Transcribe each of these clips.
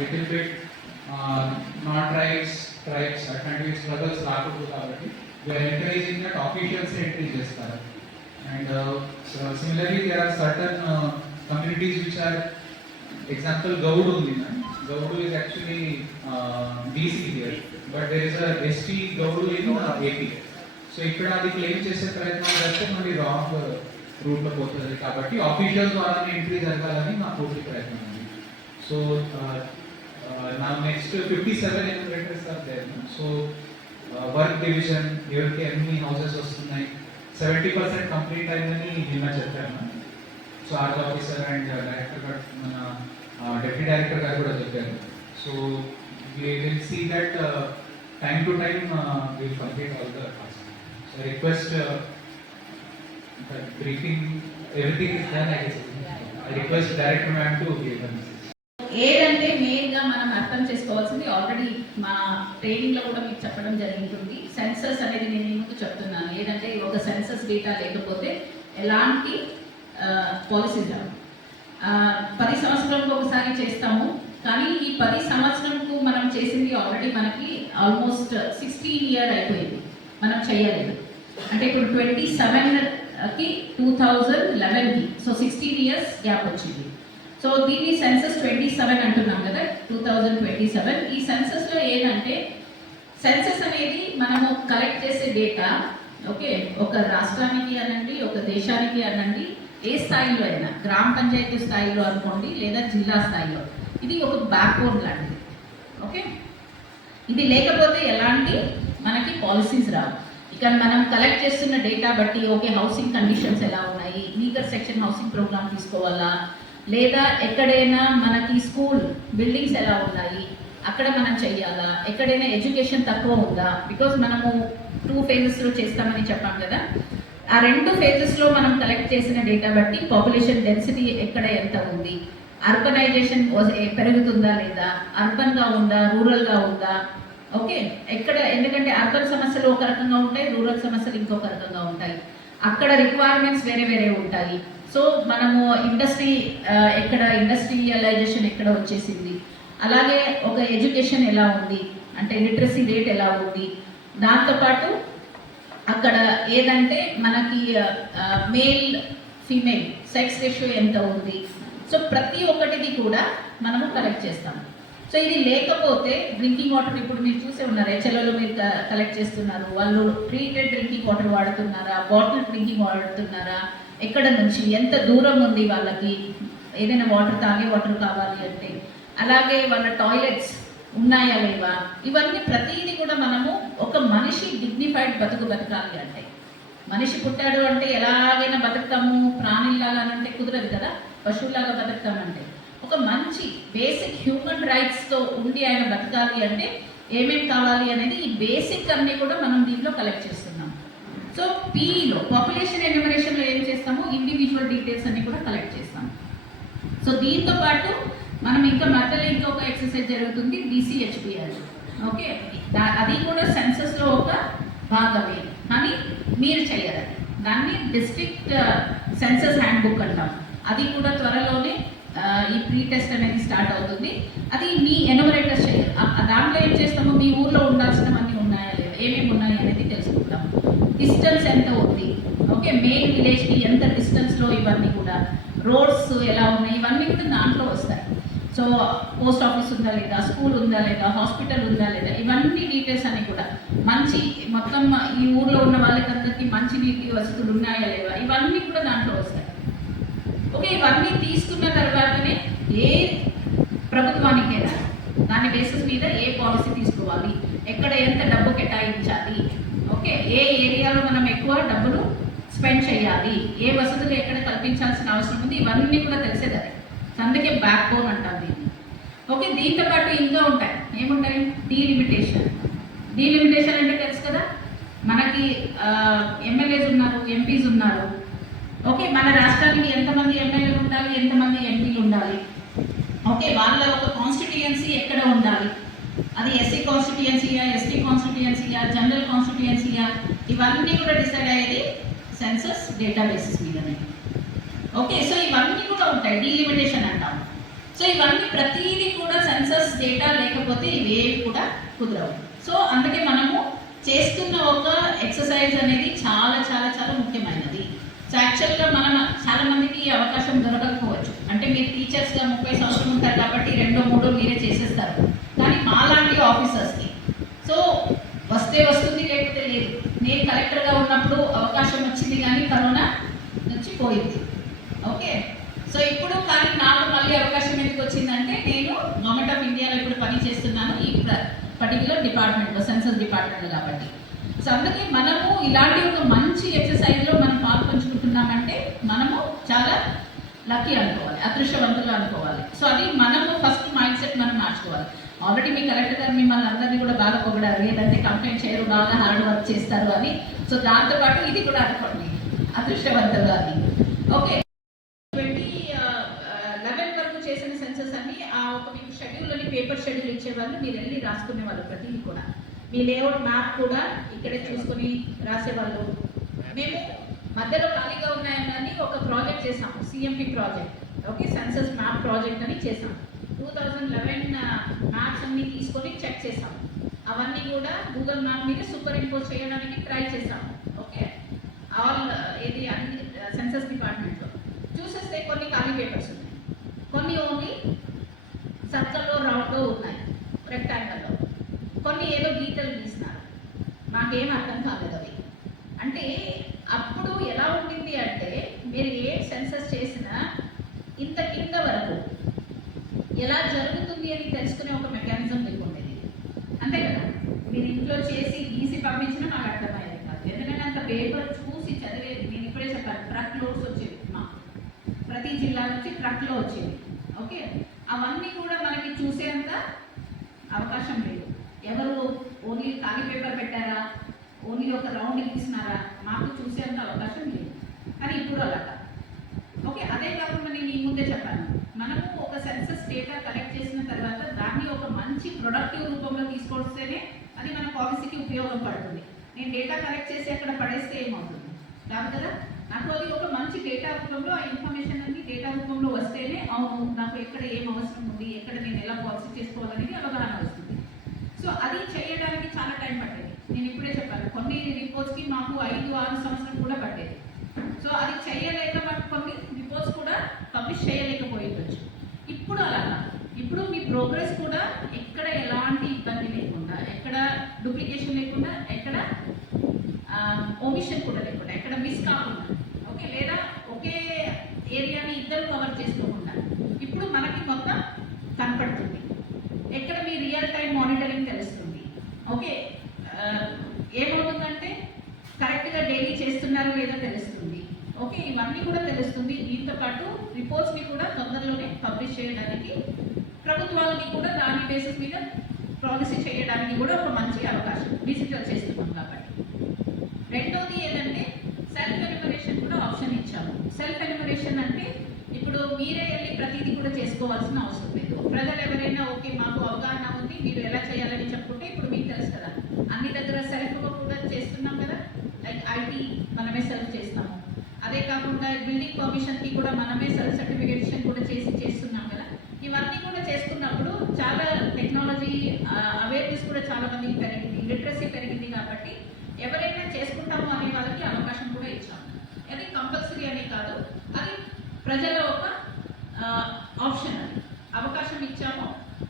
Little bit non tribes అట్లాంటివి struggles రాకూడదు కాబట్టి we are encouraging that officials entry చేస్తారు. And similarly there are certain communities which are, example, Gaudu undi na. Gaudu is actually DC here, but there is a ST Gaudu in AP. So ikkada adi claim chese prayatnam chesthe mali wrong route lo potadi kabatti officials varani entry jaragalani na purti prayatnam undi. So now next 57 enumerators are there. So work division evarki anni houses vastunnai 70% complete ayindani ninna cheppanu. So art officer and director గారు మన deputy director గారు కూడా చెప్పారు. So we will see that time to time we will complete all the tasks. So I request that briefing, everything is done. I request director ma'am to give the message. ఏదంటే మెయిన్గా మనం అర్థం చేసుకోవాల్సింది already మా ట్రైనింగ్లో కూడా మీకు చెప్పడం జరుగుతుంది. సెన్సస్ అనేది నేను ముందు చెప్తున్నాను. ఏదంటే ఒక సెన్సస్ డేటా లేకపోతే ఎలాంటి పాలసీస్ 10 సంవత్సరాలకు ఒకసారి చేస్తాము. కానీ ఈ 10 సంవత్సరంకు మనం చేసింది ఆల్రెడీ మనకి ఆల్మోస్ట్ 16 ఇయర్ అయిపోయింది, మనం చేయలేదు. అంటే ఇప్పుడు 27కి 2011కి, సో 16 ఇయర్స్ గ్యాప్ వచ్చింది. సో దీన్ని సెన్సస్ 27 అంటున్నాం కదా, 2027. ఈ సెన్సస్లో ఏంటంటే సెన్సస్ అనేది మనము కలెక్ట్ చేసే డేటా, ఓకే, ఒక రాష్ట్రానికి అనండి, ఒక దేశానికి అనండి, ఏ స్థాయిలో అయినా, గ్రామ పంచాయతీ స్థాయిలో అనుకోండి లేదా జిల్లా స్థాయిలో, ఇది ఒక బ్యాక్వర్డ్ లాంటిది. ఓకే, ఇది లేకపోతే ఎలాంటి మనకి పాలసీస్ రావు. ఇక్కడ మనం కలెక్ట్ చేస్తున్న డేటా బట్టి, ఓకే, హౌసింగ్ కండిషన్స్ ఎలా ఉన్నాయి, మీగర్ సెక్షన్ హౌసింగ్ ప్రోగ్రామ్ తీసుకోవాలా, లేదా ఎక్కడైనా మనకి స్కూల్ బిల్డింగ్స్ ఎలా ఉన్నాయి అక్కడ మనం చెయ్యాలా, ఎక్కడైనా ఎడ్యుకేషన్ తక్కువ ఉందా, బికాజ్ మనము 2 phases చేస్తామని చెప్పాం కదా. ఆ 2 phases మనం కలెక్ట్ చేసిన డేటా బట్టి పాపులేషన్ డెన్సిటీ ఎక్కడ ఎంత ఉంది, అర్బనైజేషన్ పెరుగుతుందా లేదా, అర్బన్గా ఉందా, రూరల్గా ఉందా, ఓకే, ఎక్కడ, ఎందుకంటే అర్బన్ సమస్యలు ఒక రకంగా ఉంటాయి, రూరల్ సమస్యలు ఇంకొక రకంగా ఉంటాయి, అక్కడ రిక్వైర్మెంట్స్ వేరే వేరే ఉంటాయి. సో మనము ఇండస్ట్రీ ఎక్కడ, ఇండస్ట్రియలైజేషన్ ఎక్కడ వచ్చేసింది, అలాగే ఒక ఎడ్యుకేషన్ ఎలా ఉంది, అంటే లిటరసీ రేట్ ఎలా ఉంది, దాంతోపాటు అక్కడ ఏదంటే మనకి మేల్ ఫీమేల్ సెక్స్ రేషియో ఎంత ఉంది. సో ప్రతి ఒక్కటిది కూడా మనము కలెక్ట్ చేస్తాము. సో ఇది లేకపోతే డ్రింకింగ్ వాటర్, ఇప్పుడు మీరు చూసే ఉన్నారు, హెచ్ఎల్ఓలో మీరు కలెక్ట్ చేస్తున్నారు, వాళ్ళు ట్రీటెడ్ డ్రింకింగ్ వాటర్ వాడుతున్నారా, బాటిల్ డ్రింకింగ్ వాడుతున్నారా, ఎక్కడ నుంచి ఎంత దూరం ఉంది వాళ్ళకి ఏదైనా వాటర్, తాగే వాటర్ కావాలి అంటే, అలాగే వాళ్ళ టాయిలెట్స్ ఉన్నాయా లేవా, ఇవన్నీ ప్రతిదీ కూడా మనము, ఒక మనిషి డిగ్నిఫైడ్ బతకాలి అంటే, మనిషి పుట్టాడు అంటే ఎలాగైనా బతుకుతాము, ప్రాణుల్లాగా అంటే కుదరదు కదా, పశువులాగా బతుకుతామంటే, ఒక మంచి బేసిక్ హ్యూమన్ రైట్స్తో ఉండి ఆయన బతకాలి అంటే ఏమేమి కావాలి అనేది, ఈ బేసిక్ అన్నీ కూడా మనం దీంట్లో కలెక్ట్ చేస్తున్నాం. సో పీలో పాపులేషన్ ఎన్యూమరేషన్లో ఏం చేస్తాము, ఇండివిజువల్ డీటెయిల్స్ అన్ని కూడా కలెక్ట్ చేస్తాం. సో దీంతో పాటు మనం ఇంకా మధ్యలో ఇంకొక ఎక్సర్సైజ్ జరుగుతుంది, DCHBR. ఓకే, అది కూడా సెన్సస్లో ఒక భాగమే, కానీ మీరు చేయరు, దాన్ని డిస్ట్రిక్ట్ సెన్సస్ హ్యాండ్ బుక్ అంటాం. అది కూడా త్వరలోనే ఈ ప్రీ టెస్ట్ అనేది స్టార్ట్ అవుతుంది. అది మీ ఎన్యూమరేటర్స్ చేయరు, దాంట్లో ఏం చేస్తాము, మీ ఊర్లో ఉండాల్సినవన్నీ ఉన్నాయా లేదా, ఏమేమి ఉన్నాయి అనేది తెలుసుకుంటాం. డిస్టెన్స్ ఎంత ఉంది, ఓకే, మెయిన్ విలేజ్కి ఎంత డిస్టెన్స్లో, ఇవన్నీ కూడా రోడ్స్ ఎలా ఉన్నాయి, ఇవన్నీ కూడా దాంట్లో వస్తాయి. సో పోస్ట్ ఆఫీస్ ఉందా లేదా, స్కూల్ ఉందా లేదా, హాస్పిటల్ ఉందా లేదా, ఇవన్నీ డీటెయిల్స్ అన్ని కూడా, మంచి మొత్తం ఈ ఊర్లో ఉన్న వాళ్ళకందరికీ మంచి నీటి వసతులు ఉన్నాయా లేవా, ఇవన్నీ కూడా దాంట్లో వస్తాయి. ఓకే, ఇవన్నీ తీసుకున్న తర్వాతనే ఏ ప్రభుత్వానికైనా దాని బేసిస్ మీద ఏ పాలసీ తీసుకోవాలి, ఎక్కడ ఎంత డబ్బు కేటాయించాలి, ఓకే, ఏ ఏరియాలో మనం ఎక్కువ డబ్బులు స్పెండ్ చేయాలి, ఏ వసతులు ఎక్కడ కల్పించాల్సిన అవసరం ఉంది, ఇవన్నీ కూడా తెలిసేది. అందుకే బ్యాక్ బోన్ అంటాం దీన్ని. ఓకే, దీంతో పాటు ఇంకా ఉంటాయి, ఏముంటాయి, డీలిమిటేషన్ అంటే తెలుసు కదా, మనకి ఎమ్మెల్యేస్ ఉన్నారు, ఎంపీస్ ఉన్నారు. ఓకే, మన రాష్ట్రానికి ఎంతమంది ఎమ్మెల్యేలు ఉండాలి, ఎంతమంది ఎంపీలు ఉండాలి, ఓకే, వాళ్ళ ఒక కాన్స్టిట్యుయెన్సీ ఎక్కడ ఉండాలి, అది ఎస్సీ కాన్స్టిట్యుయెన్సీయా, ఎస్టీ కాన్స్టిట్యుయెన్సీయా, జనరల్ కాన్స్టిట్యుయెన్సీయా, ఇవన్నీ కూడా డిసైడ్ అయ్యేది సెన్సస్ డేటా బేసిస్ మీదనే. ఓకే, సో ఇవన్నీ కూడా ఉంటాయి, డీలిమిటేషన్ అంటాం. సో ఇవన్నీ ప్రతిదీ కూడా సెన్సస్ డేటా లేకపోతే ఇవేవి కూడా కుదరవు. సో అందుకే మనము చేస్తున్న ఒక ఎక్సర్సైజ్ అనేది చాలా చాలా చాలా ముఖ్యమైనది. సో యాక్చువల్గా మనం చాలా మందికి ఈ అవకాశం దొరకకపోవచ్చు. అంటే మీరు టీచర్స్గా 30 సంవత్సరాలు ఉంటారు కాబట్టి 2-3 మీరే చేసేస్తారు. కానీ మాలాంటి ఆఫీసర్స్కి సో వస్తే వస్తుంది, లేకపోతే లేదు. నేను కలెక్టర్గా ఉన్నప్పుడు అవకాశం వచ్చింది కానీ కరోనా నుంచి పోయింది. ఓకే, సో ఇప్పుడు కానీ నాకు మళ్ళీ అవకాశం ఎందుకు వచ్చిందంటే నేను గవర్నమెంట్ ఆఫ్ ఇండియాలో ఇప్పుడు పని చేస్తున్నాను ఈ పర్టికులర్ డిపార్ట్మెంట్లో, సెన్సస్ డిపార్ట్మెంట్ కాబట్టి. సో అందుకే మనము ఇలాంటి ఒక మంచి ఎక్సర్సైజ్లో మనం పాల్పంచుకుంటున్నామంటే మనము చాలా లక్కీ అనుకోవాలి, అదృష్టవంతులు అనుకోవాలి. సో అది మనము ఫస్ట్ మైండ్ సెట్ మనం మార్చుకోవాలి. ఆల్రెడీ మీ కలెక్టర్ గారు మిమ్మల్ని అందరినీ కూడా బాగా పొగడారు, ఏదంటే కంప్లైంట్ చేయరు, బాగా హార్డ్ వర్క్ చేస్తారు అని. సో దాంతోపాటు ఇది కూడా అనుకోండి అదృష్టవంతులు అని. ఓకే, 2011 వరకు చేసిన సెన్సస్ అన్ని ఆ ఒక మీకు షెడ్యూల్ అని పేపర్ షెడ్యూల్ ఇచ్చేవాళ్ళు, మీరు వెళ్ళి రాసుకునేవాళ్ళు ప్రతిదీ కూడా. మీ లేఅవుట్ మ్యాప్ కూడా ఇక్కడే చూసుకొని రాసేవాళ్ళు. మేము మధ్యలో ఖాళీగా ఉన్నాయని ఒక ప్రాజెక్ట్ చేసాము, CMP project. Okay, census map project అని చేసాం. 2011 మ్యాప్స్ అన్ని తీసుకొని చెక్ చేసాం. అవన్నీ కూడా గూగుల్ మ్యాప్ మీద సూపర్ ఇంపోజ్ చేయడానికి ట్రై చేసాం. ఓకే, ఆల్ ఇది అన్ని సెన్సస్ డిపార్ట్మెంట్లో చూసేస్తే కొన్ని ఖాళీ పేపర్స్ ఉన్నాయి, కొన్ని ఓన్లీ సర్కిల్లో రౌండ్లో ఉన్నాయి, రెక్టాంగిల్లో, కొన్ని ఏదో గీతలు గీసినారు. మాకేం అర్థం కాలేదు అవి. అంటే అప్పుడు ఎలా ఉండింది అంటే మీరు ఏ సెన్సస్ చేసినా ఇంత కింద వరకు ఎలా జరుగుతుంది అని తెలుసుకునే ఒక మెకానిజం మీకు ఉండేది. అంతే కదా, మీరు ఇంట్లో చేసి గీసి పంపించినా మాకు అర్థమయ్యేది కాదు. ఎందుకంటే అంత పేపర్ చూసి చదివేది. నేను ఇప్పుడే చెప్పాను, ట్రక్ లోడ్స్ వచ్చేవి మాకు, ప్రతి జిల్లా నుంచి ట్రక్లో వచ్చేవి. ఓకే, అవన్నీ కూడా మనకి చూసేంత అవకాశం లేదు. ఎవరు ఓన్లీ ఖాళీ పేపర్ పెట్టారా, ఓన్లీ ఒక రౌండ్ గీసినారా, మాకు చూసేంత అవకాశం లేదు. కానీ ఇప్పుడు అలా కాదు. ఓకే, అదే కాకుండా నేను ఈ ముందే చెప్పాను, మనము ఒక సెన్సస్ డేటా కలెక్ట్ చేసిన తర్వాత దాన్ని ఒక మంచి ప్రొడక్టివ్ రూపంలో తీసుకొస్తేనే అది మన పాలసీకి ఉపయోగపడుతుంది. నేను డేటా కలెక్ట్ చేసి అక్కడ పడేస్తే ఏమవుతుంది కాదు కదా. నాకు అది ఒక మంచి డేటా రూపంలో, ఆ ఇన్ఫర్మేషన్ అన్ని డేటా రూపంలో వస్తేనే అవును నాకు ఎక్కడ ఏం అవసరం ఉంది, ఎక్కడ నేను ఎలా పాలసీ చేసుకోవాలనేది అవగాహన వస్తుంది. సో అది చేయడానికి చాలా టైం పట్టేది. నేను ఇప్పుడే చెప్పాను, కొన్ని రిపోర్ట్స్కి మాకు 5-6 సంవత్సరాలు కూడా పట్టేది. సో అది చేయలేక మాకు కొన్ని రిపోర్ట్స్ కూడా పబ్లిష్ చేయలేకపోయిండొచ్చు. ఇప్పుడు అలా ఇప్పుడు మీ ప్రోగ్రెస్ కూడా ఎక్కడ ఎలాంటి ఇబ్బంది లేకుండా, ఎక్కడ డూప్లికేషన్ లేకుండా, ఎక్కడ ఓమిషన్ కూడా లేకుండా, ఎక్కడ మిస్ కాకుండా, ఓకే, లేదా ఒకే ఏరియాని ఇద్దరు కవర్ చేసుకోకుండా ఇప్పుడు మనకి మొత్తం కనపడుతుంది. ఎక్కడ మీ రియల్ టైం మానిటరింగ్ తెలుస్తుంది. ఓకే, ఏమవుతుందంటే కరెక్ట్గా డైలీ చేస్తున్నారు లేదా తెలుస్తుంది. ఓకే, ఇవన్నీ కూడా తెలుస్తుంది. దీంతో పాటు రిపోర్ట్స్ని కూడా తొందరలోనే పబ్లిష్ చేయడానికి, ప్రభుత్వాలకి కూడా దాని బేసిస్ మీద పాలసీ చేయడానికి కూడా ఒక మంచి అవకాశం డిజిటల్ చేస్తున్నాం కాబట్టి. రెండోది ఏంటంటే సెల్ఫ్ ఎన్యుమరేషన్ కూడా ఆప్షన్ ఇచ్చాము. సెల్ఫ్ ఎన్యుమరేషన్ అంటే ఇప్పుడు మీరే వెళ్ళి ప్రతిదీ కూడా చేసుకోవాల్సిన అవసరం లేదు. ప్రజలు ఎవరైనా ఓకే మాకు అవగాహన ఉంది, మీరు ఎలా చేయాలని చెప్పుకుంటే ఇప్పుడు మీకు తెలుసు కదా, అన్ని దగ్గర సెల్ఫ్గా కూడా చేస్తున్నాం కదా. లైక్ ఐటీ మనమే సెల్ఫ్ చేస్తాము. అదే కాకుండా బిల్డింగ్ పర్మిషన్కి కూడా మనమే సెల్ఫ్ సర్టిఫికేషన్ కూడా చేస్తున్నాం కదా. ఇవన్నీ కూడా చేసుకున్నప్పుడు చాలా టెక్నాలజీ అవేర్నెస్ కూడా చాలా మందికి పెరిగింది, లిటరసీ పెరిగింది. కాబట్టి ఎవరైనా చేసుకుంటాము అనే వాళ్ళకి అవకాశం కూడా ఇచ్చాము. అది కంపల్సరీ అనే కాదు, అది ప్రజల ఒక ఆప్షన్. అది అవకాశం ఇచ్చాము.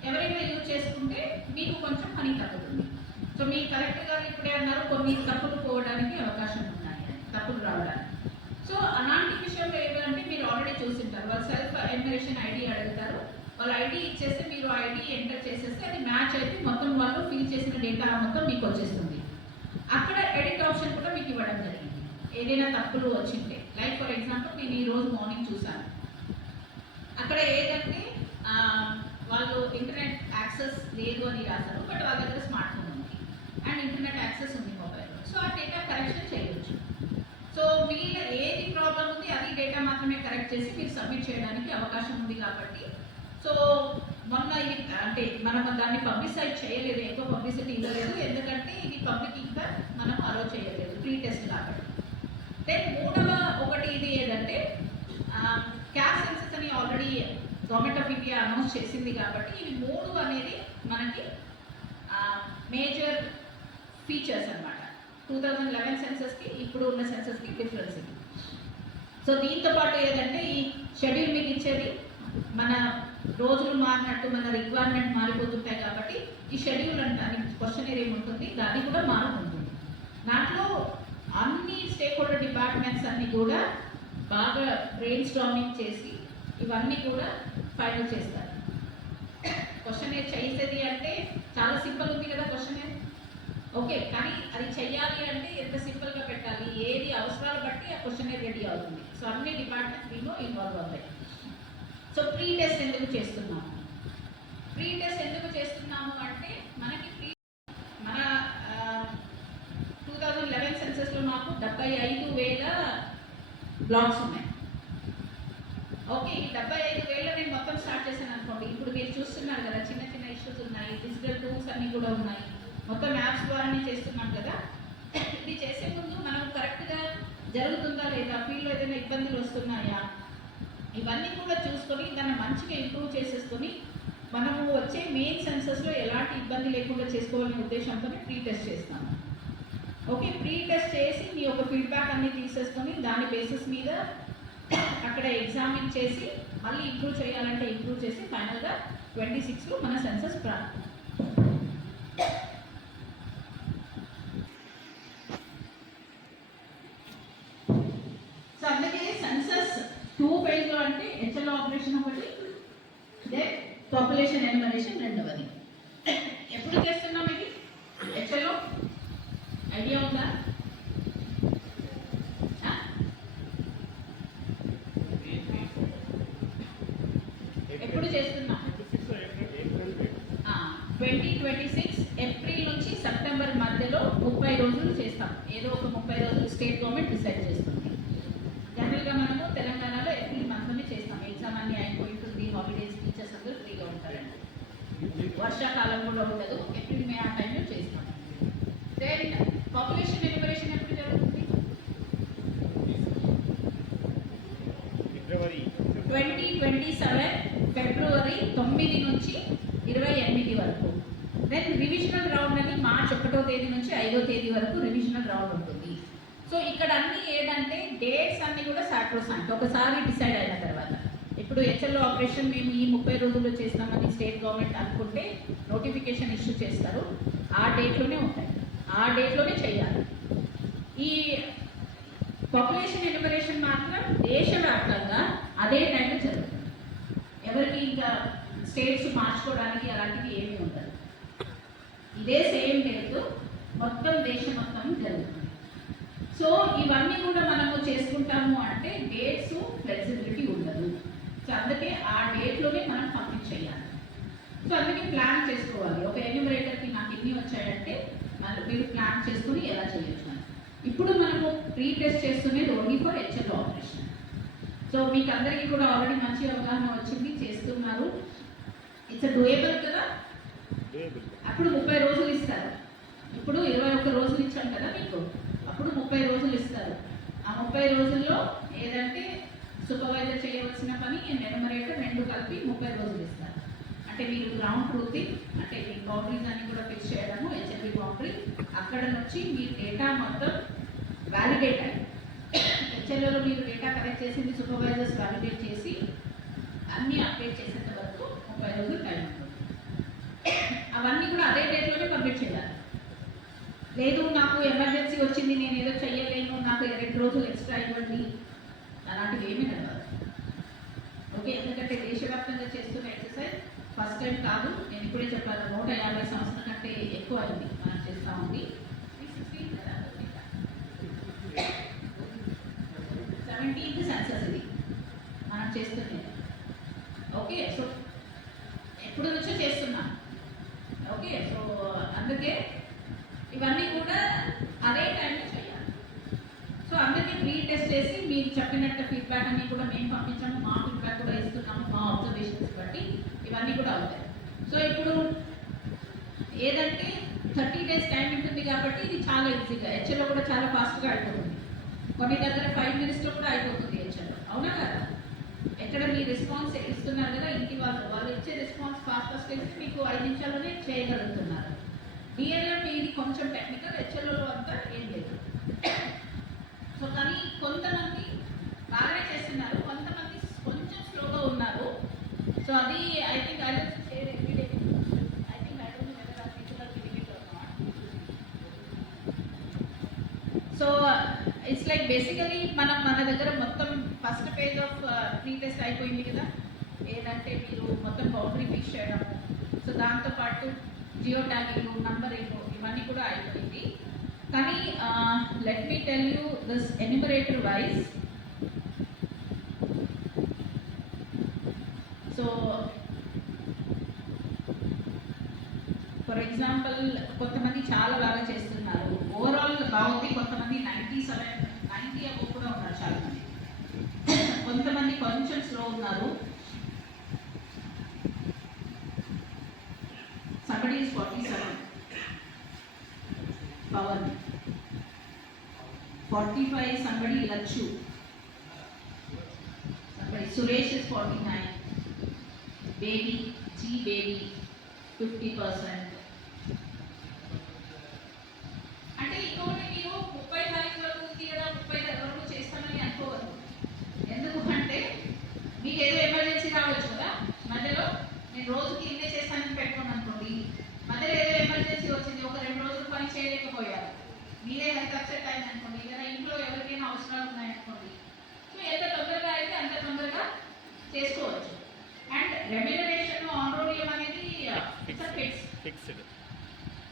ఎవరైనా యూజ్ చేసుకుంటే మీకు కొంచెం పని తగ్గుతుంది. సో మీ కలెక్టర్ గారు ఇప్పుడే అన్నారు కొన్ని తప్పులు పోవడానికి అవకాశం ఉన్నాయి, తప్పులు రావడానికి. సో అలాంటి విషయంలో ఏంటంటే మీరు ఆల్రెడీ చూసింటారు, వాళ్ళు సెల్ఫ్ ఎన్యుమరేషన్ ఐడి అడుగుతారు. వాళ్ళు ఐడి ఇచ్చేస్తే మీరు ఐడి ఎంటర్ చేసేస్తే అది మ్యాచ్ అయితే మొత్తం వాళ్ళు ఫిల్ చేసిన డేటా మొత్తం మీకు వచ్చేస్తుంది. అక్కడ ఎడిట్ ఆప్షన్ కూడా మీకు ఇవ్వడం జరిగింది. ఏదైనా తప్పులు వచ్చింటే, లైక్ ఫర్ ఎగ్జాంపుల్ నేను ఈ రోజు మార్నింగ్ చూసాను, అక్కడ ఏదంటే వాళ్ళు ఇంటర్నెట్ యాక్సెస్ లేదు అని రాశారు, బట్ వాళ్ళ దగ్గర స్మార్ట్ ఫోన్ ఉంది అండ్ ఇంటర్నెట్ యాక్సెస్ ఉంది మొబైల్లో. సో ఆ డేటా కరెక్షన్ చేయవచ్చు. సో మిగిలిన ఏది ప్రాబ్లం ఉంది అది డేటా మాత్రమే కరెక్ట్ చేసి మీరు సబ్మిట్ చేయడానికి అవకాశం ఉంది. కాబట్టి సో మొన్న ఇది అంటే మనం దాన్ని పబ్లిసైజ్ చేయలేదు, ఎక్కువ పబ్లిసిటీ ఇవ్వలేదు, ఎందుకంటే ఇది పబ్లిక్ ఇంకా మనం అలో చేయలేదు, ప్రీ టెస్ట్ కాబట్టి. దెన్ మూడవ ఒకటి ఇది ఏదంటే క్యాస్ట్ సెన్సస్ అని already government of India announce చేసింది కాబట్టి ఇవి 3 అనేది మనకి మేజర్ ఫీచర్స్ అన్నమాట. 2011 సెన్సస్కి ఇప్పుడు ఉన్న సెన్సస్కి డిఫరెన్స్ ఇది. సో దీంతో పాటు ఏదంటే ఈ షెడ్యూల్ మీకు ఇచ్చేది మన రోజులు మారినట్టు మన రిక్వైర్మెంట్ మారిపోతుంటాయి కాబట్టి ఈ షెడ్యూల్ అంటే క్వశ్చనరీ ఏముంటుంది దాన్ని కూడా మారుతుంటుంది. దాంట్లో అన్ని స్టేక్ హోల్డర్ డిపార్ట్మెంట్స్ అన్ని కూడా బాగా బ్రెయిన్ స్టార్మింగ్ చేసి ఇవన్నీ కూడా ఫైనల్ చేస్తారు. క్వశ్చనరీ చేసేది అంటే చాలా సింపుల్ ఉంది కదా క్వశ్చనరీ, ఓకే, కానీ అది చెయ్యాలి అంటే ఎంత సింపుల్గా పెట్టాలి, ఏది అవసరాలు బట్టి ఆ క్వశ్చనరీ రెడీ అవుతుంది. సో అన్ని డిపార్ట్మెంట్స్ దీనిలో ఇన్వాల్వ్ అవుతాయి. సో ప్రీ టెస్ట్ ఎందుకు చేస్తున్నాము? ప్రీ టెస్ట్ ఎందుకు చేస్తున్నాము అంటే మనకి మన 2011 సెన్సస్లో మాకు 75,000 బ్లాక్స్ ఉన్నాయి. ఓకే, ఈ 75,000 నేను మొత్తం స్టార్ట్ చేశాను అనుకోండి. ఇప్పుడు మీరు చూస్తున్నారు కదా చిన్న చిన్న ఇష్యూస్ ఉన్నాయి, డిజిటల్ టూల్స్ అన్నీ కూడా ఉన్నాయి, మొత్తం యాప్స్ ద్వారానే చేస్తున్నాం కదా. ఇది చేసే ముందు మనం కరెక్ట్గా జరుగుతుందా లేదా, ఫీల్డ్లో ఏదైనా ఇబ్బందులు వస్తున్నాయా, ఇవన్నీ కూడా చూసుకొని దాన్ని మంచిగా ఇంప్రూవ్ చేసేసుకొని మనము వచ్చే మెయిన్ సెన్సస్లో ఎలాంటి ఇబ్బంది లేకుండా చేసుకోవాలనే ఉద్దేశంతో ప్రీ టెస్ట్ చేస్తాము. ఓకే, ప్రీ టెస్ట్ చేసి మీ యొక్క ఫీడ్బ్యాక్ అన్ని తీసేసుకొని దాని బేసిస్ మీద అక్కడ ఎగ్జామిన్ చేసి మళ్ళీ ఇంప్రూవ్ చేయాలంటే ఇంప్రూవ్ చేసి ఫైనల్గా 26లో మన సెన్సస్ ప్రారంభం. సో అందుకే సెన్సస్ 2 ఫేజ్లో అంటే హెచ్ఎల్ ఆపరేషన్ ఒకటి, అదే పాపులేషన్ ఎన్యుమరేషన్ రెండవది. ఎప్పుడు చేస్తున్నాం ఇది హెచ్ఎల్లో? ఐడియా ఉందా? ఎప్పుడు చేస్తున్నాం? 2026 ఏప్రిల్ నుంచి సెప్టెంబర్ మధ్యలో 30 రోజులు చేస్తాం. ఏదో ఒక 30 రోజులు స్టేట్ గవర్నమెంట్ డిసైడ్ చేస్తుంది. జనరల్గా మనము తెలంగాణలో ఏప్రిల్ మంత్లోనే చేస్తాం. ఎగ్జామ్ అన్ని అయిపోయింటుంది, హాలిడేస్, టీచర్స్ అందరూ ఫ్రీగా ఉంటారండి, వర్షాకాలం కూడా ఉండదు. ఏప్రిల్ మే ఆ టైంలో చేస్తాం. దెన్ పాపులేషన్ ఎన్యుమరేషన్ ఎప్పుడు జరుగుతుంది? 2027 ఫిబ్రవరి 9 నుంచి 28 వరకు. దెన్ రివిజనల్ రౌండ్ అని మార్చ్ 1వ తేదీ నుంచి 5వ తేదీ వరకు రివిజనల్ రౌండ్ ఉంటుంది. సో ఇక్కడ అన్ని ఏంటంటే డేట్స్ అన్ని కూడా సాక్రోసాంక్ట్ ఒకసారి డిసైడ్ అయిన తర్వాత. ఇప్పుడు హెచ్ఎల్ ఆపరేషన్ మేము ఈ 30 రోజుల్లో చేస్తామని స్టేట్ గవర్నమెంట్ అనుకుంటే నోటిఫికేషన్ ఇష్యూ చేస్తారు, ఆ డేట్లోనే ఉంటాయి, ఆ డేట్లోనే చేయాలి. ఈ పాపులేషన్ ఎన్యుమరేషన్ మాత్రం దేశవ్యాప్తంగా అదే టైంలో జరుగుతుంది. ఎవరికి ఇంకా స్టేట్స్ మార్చుకోవడానికి అలాంటివి ఏమీ ఉండదు. ఇదే సేమ్ డేట్ మొత్తం దేశం మొత్తం జరుగుతుంది. సో ఇవన్నీ కూడా మనము చేసుకుంటాము అంటే డేట్స్ ఫ్లెక్సిబిలిటీ ఉండదు. సో అందుకే ఆ డేట్లోనే మనం కంప్లీట్ చేయాలి. సో అందుకే ప్లాన్ చేసుకోవాలి. ఒక ఎన్యూమరేటర్కి నాకు ఇన్ని వచ్చాయంటే మీరు ప్లాన్ చేసుకుని ఎలా చేయొచ్చు అని. ఇప్పుడు మనము ప్రీ టెస్ట్ చేస్తున్నది only for HL operation. So మీకు అందరికీ కూడా ఆల్రెడీ మంచి అవగాహన వచ్చింది, చేస్తున్నారు. ఇట్స్ డూయబుల్ కదా. అప్పుడు 30 రోజులు ఇస్తారు. ఇప్పుడు 21 రోజులు ఇచ్చాం కదా మీకు, అప్పుడు 30 రోజులు ఇస్తారు. ఆ 30 రోజుల్లో ఏదంటే సూపర్వైజర్ చేయవలసిన పని ఎన్యూమరేటర్ 2 కలిపి 30 రోజులు ఇస్తారు. అంటే మీరు గ్రౌండ్ ట్రూతింగ్ అంటే మీ బౌండరీస్ అన్ని కూడా ఫిక్స్ చేయడము, హెచ్ఎల్బి బౌండరీ, అక్కడ నుంచి మీ డేటా మొత్తం వ్యాలిడేట్ అయ్యి హెచ్ఎల్ఓలో మీరు డేటా కలెక్ట్ చేసింది సూపర్వైజర్స్ వ్యాలిడేట్ చేసి అన్నీ అప్డేట్ చేసేంత వరకు 30 రోజులు టైం ఉంటుంది. అవన్నీ కూడా అదే డేట్లోనే కంప్లీట్ చేయాలి. లేదు నాకు ఎమర్జెన్సీ వచ్చింది, నేను ఏదో చెయ్యలేను, నాకు 2 రోజులు ఎక్స్ట్రా ఇవ్వండి, అలాంటివి ఏమీ నడవదు. ఓకే, ఎందుకంటే దేశవ్యాప్తంగా చేస్తున్న ఎక్సర్సైజ్ ఫస్ట్ టైం కాదు. నేను ఇప్పుడే చెప్పాను 150 సంవత్సరాల కంటే ఎక్కువ అయింది మనం చేస్తూ ఉంది. 17th సెన్సస్ ఇది మనం చేస్తుంది. ఓకే, సో ఎప్పుడు నుంచో చేస్తున్నాం. ఓకే, సో అందుకే ఇవన్నీ కూడా అదే టైంలో చేయాలి. సో అందుకే ప్రీ టెస్ట్ చేసి మీరు చెప్పినట్టు ఫీడ్బ్యాక్ అన్ని కూడా మేము పంపించాము, మా ఫీడ్బ్యాక్ కూడా ఇస్తున్నాము, మా అబ్జర్వేషన్స్ బట్టి ఇవన్నీ కూడా అవుతాయి. సో ఇప్పుడు ఏదంటే 30 days టైం ఉంటుంది కాబట్టి ఇది చాలా ఈజీగా, హెచ్ఎల్లో కూడా చాలా ఫాస్ట్గా అయిపోతుంది. కొన్ని దగ్గర 5 minutesలో కూడా అయిపోతుంది హెచ్ఎల్లో, అవునా కదా. ఎక్కడ ఇక్కడ మీ రెస్పాన్స్ ఇస్తున్నారు కదా, ఇంటి వాళ్ళు ఇచ్చే రెస్పాన్స్ ఫాస్ట్ ఇస్తే మీకు 5 నిమిషాల్లోనే చేయగలుగుతున్నారు. డిఎల్ఏ ఇది కొంచెం టెక్నికల్, హెచ్ఎల్ఓ అంతా ఏం లేదు. సో కానీ కొంతమంది బాగానే చేస్తున్నారు, కొంతమంది కొంచెం స్లోగా ఉన్నారు. సో అది I think I don't share every day. I think I don't know whether or people are giving it or not. So it's like basically మన దగ్గర మొత్తం first page of pre test అయిపోయింది కదా, ఏదంటే మీరు మొత్తం బౌండరీ ఫిక్స్ చేయడము, సో దాంతోపాటు జియో ట్యాగింగ్, నంబరింగ్ ఇవన్నీ కూడా అయిపోయింది. కానీ let me tell you this enumerator wise. So for example కొంతమంది చాలా బాగా చేస్తున్నారు, ఓవరాల్ బాగుంది. కొంతమంది 90 అబో కూడా ఉన్నారు చాలా మంది. కొంతమంది కొంచెం స్లో ఉన్నారు. somebody is 47, Pawan 45, somebody Lachu, somebody Suresh is 49, baby G baby 50%. అంటే ఇంకోటి మీరు 30 తారీఖు వరకు ఉంది కదా, 30 వరకు చేస్తామని అనుకోవద్దు. ఎందుకు అంటే మీకు ఏదో ఎమర్జెన్సీ రావచ్చు కదా మధ్యలో. నేను రోజుకి ఇన్నే చేస్తానని పెట్టుకోండి అనుకోండి, మధ్యలో ఏదో ఎమర్జెన్సీ వచ్చింది, ఒక 2 రోజులు పని చేయలేకపోయారు, మీరే హెల్త్ అప్సెట్ అయింది అనుకోండి, లేదా ఇంట్లో ఎవరికైనా అవసరాలు ఉన్నాయనుకోండి. సో ఎంత తొందరగా అయితే అంత తొందరగా చేసుకోవచ్చు. అండ్ రెమ్యునరేషన్ ఆనరోరియం అనేది ఫిక్స్డ్.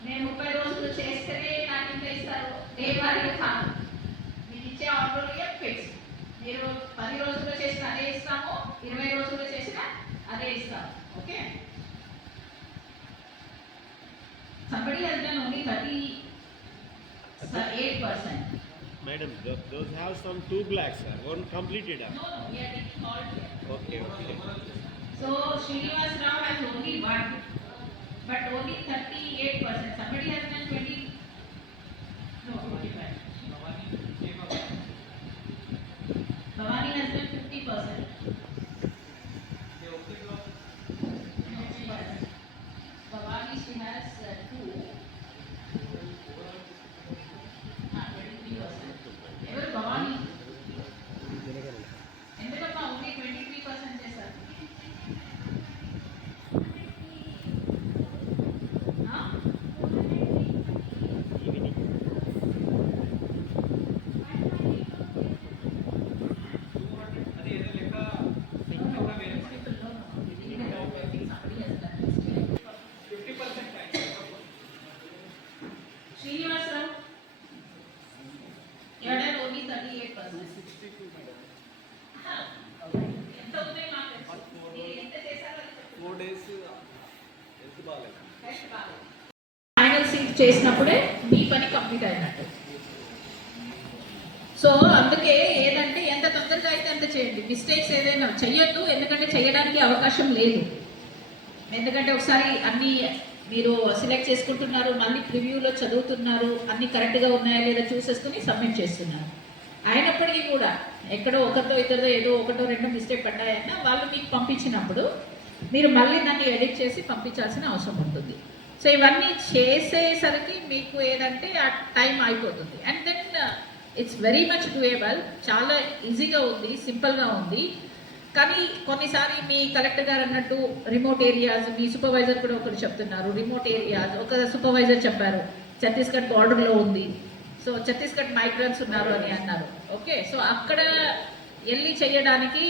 నేను 30 రోజులు చేస్తేనే నాకు ఇంత ఇస్తారు, డే వారీగా కాదు. మీకు ఇచ్చే ఆనరోరియం ఫిక్స్డ్. మీరు 10 రోజుల్లో చేసిన అదే ఇస్తాము, 20 రోజుల్లో చేసిన అదే ఇస్తాము. Okay. somebody has done only 38%. Madam, those have some 2 blacks, sir. One completed. No, we are taking all here. Okay. So Srinivas Rao has only 1, but only 38%. Somebody has done 20. No, 45. Bhavani has done 50%. Bhavani, she has 2. 23%. Ever Bhavani? ఎందుకమ్మా only 23% చేశారు? Srinivasrao, you had only 38%. ఎంత ఉంది మాకు తెలుసు. మీరు ఎంత చేశారో అది చెప్పండి. 4 days health బాగాలేదు. ఫైనల్ సీట్ చేసినప్పుడే మీ పని కంప్లీట్ అయినట్టు. సో అందుకే ఏదంటే ఎంత తొందరగా అయితే అంత చేయండి. మిస్టేక్స్ ఏదైనా చెయ్యొద్దు, ఎందుకంటే చేయడానికి అవకాశం లేదు. ఎందుకంటే ఒకసారి అన్నీ మీరు సెలెక్ట్ చేసుకుంటున్నారు, మళ్ళీ ప్రివ్యూలో చదువుతున్నారు, అన్నీ కరెక్ట్గా ఉన్నాయా లేదా చూసేసుకుని సబ్మిట్ చేస్తున్నారు. అయినప్పటికీ కూడా ఎక్కడో ఒకరితో ఇద్దరితో ఏదో ఒకటో రెండో మిస్టేక్ పడ్డాయన్నా వాళ్ళు మీకు పంపించినప్పుడు మీరు మళ్ళీ దాన్ని ఎడిట్ చేసి పంపించాల్సిన అవసరం ఉంటుంది. సో ఇవన్నీ చేసేసరికి మీకు ఏదంటే ఆ టైం అయిపోతుంది. And then it's very much doable, చాలా ఈజీగా ఉంది, సింపుల్గా ఉంది. కానీ కొన్నిసారి మీ కలెక్టర్ గారు అన్నట్టు రిమోట్ ఏరియాస్, మీ సూపర్వైజర్ కూడా ఒకరు చెప్తున్నారు రిమోట్ ఏరియాస్. ఒక సూపర్వైజర్ చెప్పారు ఛత్తీస్గఢ్ బార్డర్లో ఉంది, సో ఛత్తీస్గఢ్ మైగ్రెంట్స్ ఉన్నారు అని అన్నారు. ఓకే, సో అక్కడ వెళ్ళి చేయడానికి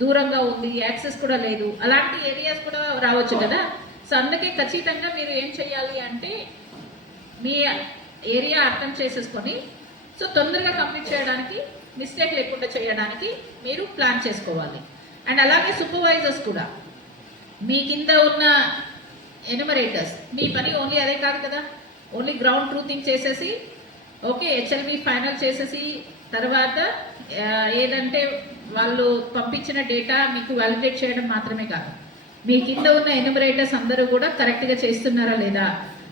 దూరంగా ఉంది, యాక్సెస్ కూడా లేదు, అలాంటి ఏరియాస్ కూడా రావచ్చు కదా. సో అందుకే ఖచ్చితంగా మీరు ఏం చేయాలి అంటే మీ ఏరియా అర్థం చేసేసుకొని సో తొందరగా కంప్లీట్ చేయడానికి, మిస్టేక్ లేకుండా చేయడానికి మీరు ప్లాన్ చేసుకోవాలి. అండ్ అలాగే సూపర్వైజర్స్ కూడా మీ కింద ఉన్న ఎన్యూమరేటర్స్, మీ పని ఓన్లీ అదే కాదు కదా, ఓన్లీ గ్రౌండ్ ట్రూతింగ్ చేసేసి ఓకే హెచ్ఎల్వి ఫైనల్ చేసేసి తర్వాత ఏదంటే వాళ్ళు పంపించిన డేటా మీకు వ్యాలిడేట్ చేయడం మాత్రమే కాదు, మీ కింద ఉన్న ఎన్యూమరేటర్స్ అందరూ కూడా కరెక్ట్గా చేస్తున్నారా లేదా,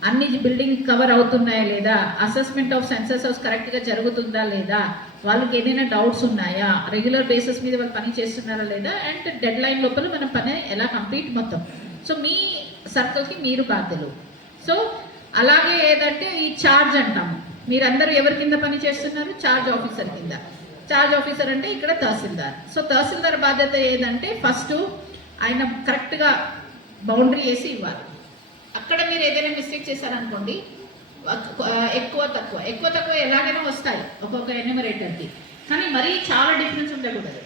అన్ని బిల్డింగ్ కవర్ అవుతున్నాయా లేదా, అసెస్మెంట్ ఆఫ్ సెన్సస్ హౌస్ కరెక్ట్గా జరుగుతుందా లేదా, వాళ్ళకి ఏదైనా డౌట్స్ ఉన్నాయా, రెగ్యులర్ బేసిస్ మీద వాళ్ళు పని చేస్తున్నారా లేదా, అండ్ డెడ్ లైన్ లోపల మన పని ఎలా కంప్లీట్ మొత్తం. సో మీ సర్కిల్కి మీరు బాధ్యులు. సో అలాగే ఏదంటే ఈ చార్జ్ అంటాము, మీరందరూ ఎవరి కింద పని చేస్తున్నారు, చార్జ్ ఆఫీసర్ కింద. చార్జ్ ఆఫీసర్ అంటే ఇక్కడ తహసీల్దార్. సో తహసీల్దార్ బాధ్యత ఏదంటే ఫస్ట్ ఆయన కరెక్ట్గా బౌండరీ వేసి ఇవ్వాలి. అక్కడ మీరు ఏదైనా మిస్టేక్ చేశారనుకోండి, ఎక్కువ తక్కువ ఎలాగైనా వస్తాయి ఒక్కొక్క ఎన్యూమరేటర్కి, కానీ మరీ చాలా డిఫరెన్స్ ఉండకూడదు.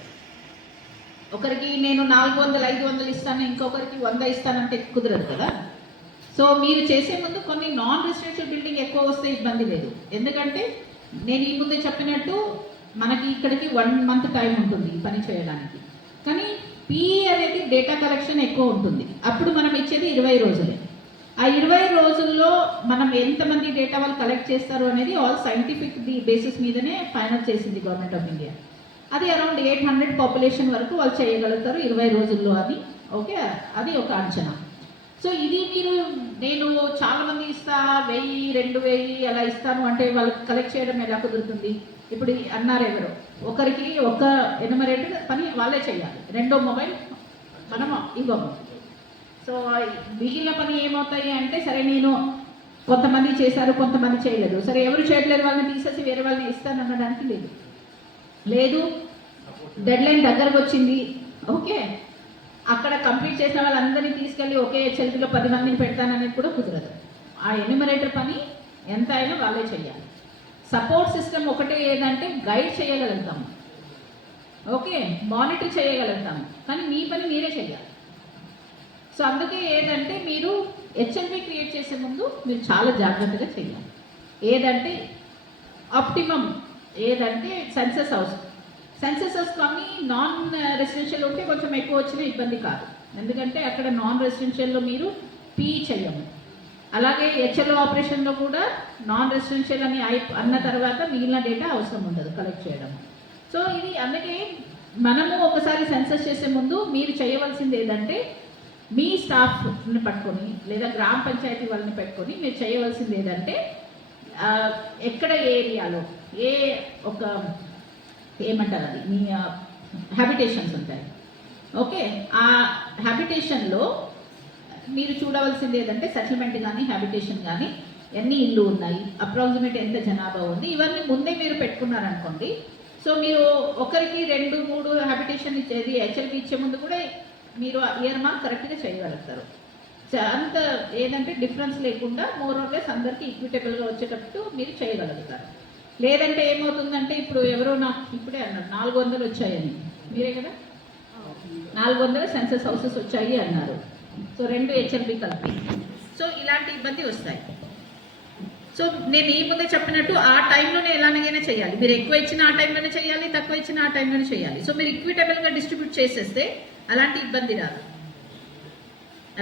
ఒకరికి నేను 400 500 ఇస్తాను, ఇంకొకరికి 100 ఇస్తానంటే కుదరదు కదా. సో మీరు చేసే ముందు కొన్ని నాన్ రెసిడెన్షియల్ బిల్డింగ్ ఎక్కువ వస్తే ఇబ్బంది లేదు, ఎందుకంటే నేను ఈ ముందే చెప్పినట్టు మనకి ఇక్కడికి 1 month టైం ఉంటుంది పని చేయడానికి. కానీ పిఈ అనేది డేటా కలెక్షన్ ఎక్కువ ఉంటుంది, అప్పుడు మనం ఇచ్చేది 20 రోజులే. ఆ 20 రోజుల్లో మనం ఎంతమంది డేటా వాళ్ళు కలెక్ట్ చేస్తారు అనేది ఆల్ సైంటిఫిక్ బేసిస్ మీదనే ఫైనల్ చేసింది గవర్నమెంట్ ఆఫ్ ఇండియా. అది అరౌండ్ 800 పాపులేషన్ వరకు వాళ్ళు చేయగలుగుతారు 20 రోజుల్లో అని. ఓకే, అది ఒక అంచనా. సో ఇది మీరు నేను చాలా మంది ఇస్తా 1000 2000 అలా ఇస్తాను అంటే వాళ్ళకి కలెక్ట్ చేయడం ఎలా కుదురుతుంది? ఇప్పుడు అన్నారు ఎవరు, ఒకరికి ఒక ఎనుమరేటర్ పని వాళ్ళే చేయాలి, రెండో మొబైల్ మనం ఇవ్వము. సో మిగిలిన పని ఏమవుతాయి అంటే, సరే నేను కొంతమంది చేశారు కొంతమంది చేయలేదు, సరే ఎవరు చేయట్లేదు వాళ్ళని తీసేసి వేరే వాళ్ళని ఇస్తాను అనడానికి లేదు. డెడ్ లైన్ దగ్గరకు వచ్చింది, ఓకే, అక్కడ కంప్లీట్ చేసిన వాళ్ళందరినీ తీసుకెళ్ళి ఒకే హెచ్ఎల్పీలో 10 మందిని పెడతాననేది కూడా కుదరదు. ఆ ఎన్యూమరేటర్ పని ఎంత అయినా వాళ్ళే చేయాలి. సపోర్ట్ సిస్టమ్ ఒకటే ఏదంటే గైడ్ చేయగలుగుతాము, ఓకే, మానిటర్ చేయగలుగుతాము, కానీ మీ పని మీరే చేయాలి. సో అందుకే ఏదంటే మీరు హెచ్ఎల్పీ క్రియేట్ చేసే ముందు మీరు చాలా జాగ్రత్తగా చేయాలి. ఏదంటే ఆప్టిమమ్ ఏదంటే సెన్సస్ హౌస్ కానీ నాన్ రెసిడెన్షియల్ ఉంటే కొంచెం ఎక్కువ వచ్చినా ఇబ్బంది కాదు, ఎందుకంటే అక్కడ నాన్ రెసిడెన్షియల్లో మీరు పీఈ చేయము. అలాగే హెచ్ఎల్ఓ ఆపరేషన్లో కూడా నాన్ రెసిడెన్షియల్ అని అన్న తర్వాత మిగిలిన డేటా అవసరం ఉండదు కలెక్ట్ చేయడం. సో ఇది అందుకే మనము ఒకసారి సెన్సస్ చేసే ముందు మీరు చేయవలసింది ఏదంటే మీ స్టాఫ్ని పట్టుకొని లేదా గ్రామ పంచాయతీ వాళ్ళని పెట్టుకొని మీరు చేయవలసింది ఏదంటే ఎక్కడ ఏరియాలో ఏ ఒక ఏమంటారు అది మీ హ్యాబిటేషన్స్ ఉంటాయి, ఓకే, ఆ హ్యాబిటేషన్లో మీరు చూడవలసింది ఏదంటే సెటిల్మెంట్ కానీ హ్యాబిటేషన్ కానీ ఎన్ని ఇల్లు ఉన్నాయి, అప్రాక్సిమేట్ ఎంత జనాభా ఉంది, ఇవన్నీ ముందే మీరు పెట్టుకున్నారనుకోండి. సో మీరు ఒకరికి 2 3 హ్యాబిటేషన్ ఇచ్చేది హెచ్ఎల్కి ఇచ్చే ముందు కూడా మీరు ఇయర్ మార్క్ కరెక్ట్గా చేయగలుగుతారు. అంత ఏదంటే డిఫరెన్స్ లేకుండా మోర్ ఆర్ లెస్ అందరికీ ఈక్విటబుల్గా వచ్చేటట్టు మీరు చేయగలుగుతారు. లేదంటే ఏమవుతుందంటే ఇప్పుడు ఎవరో నాకు ఇప్పుడే అన్నారు 400 వచ్చాయని, మీరే కదా 400 సెన్సస్ హౌసెస్ వచ్చాయి అన్నారు. సో 2 హెచ్ఎల్బి కలిపి, సో ఇలాంటి ఇబ్బంది వస్తాయి. సో నేను ఈ ముందే చెప్పినట్టు ఆ టైంలోనే ఎలాగైనా చేయాలి, మీరు ఎక్కువ ఇచ్చిన ఆ టైంలోనే చేయాలి, తక్కువ ఇచ్చిన ఆ టైంలోనే చేయాలి. సో మీరు ఈక్విటబుల్గా డిస్ట్రిబ్యూట్ చేసేస్తే అలాంటి ఇబ్బంది రాదు,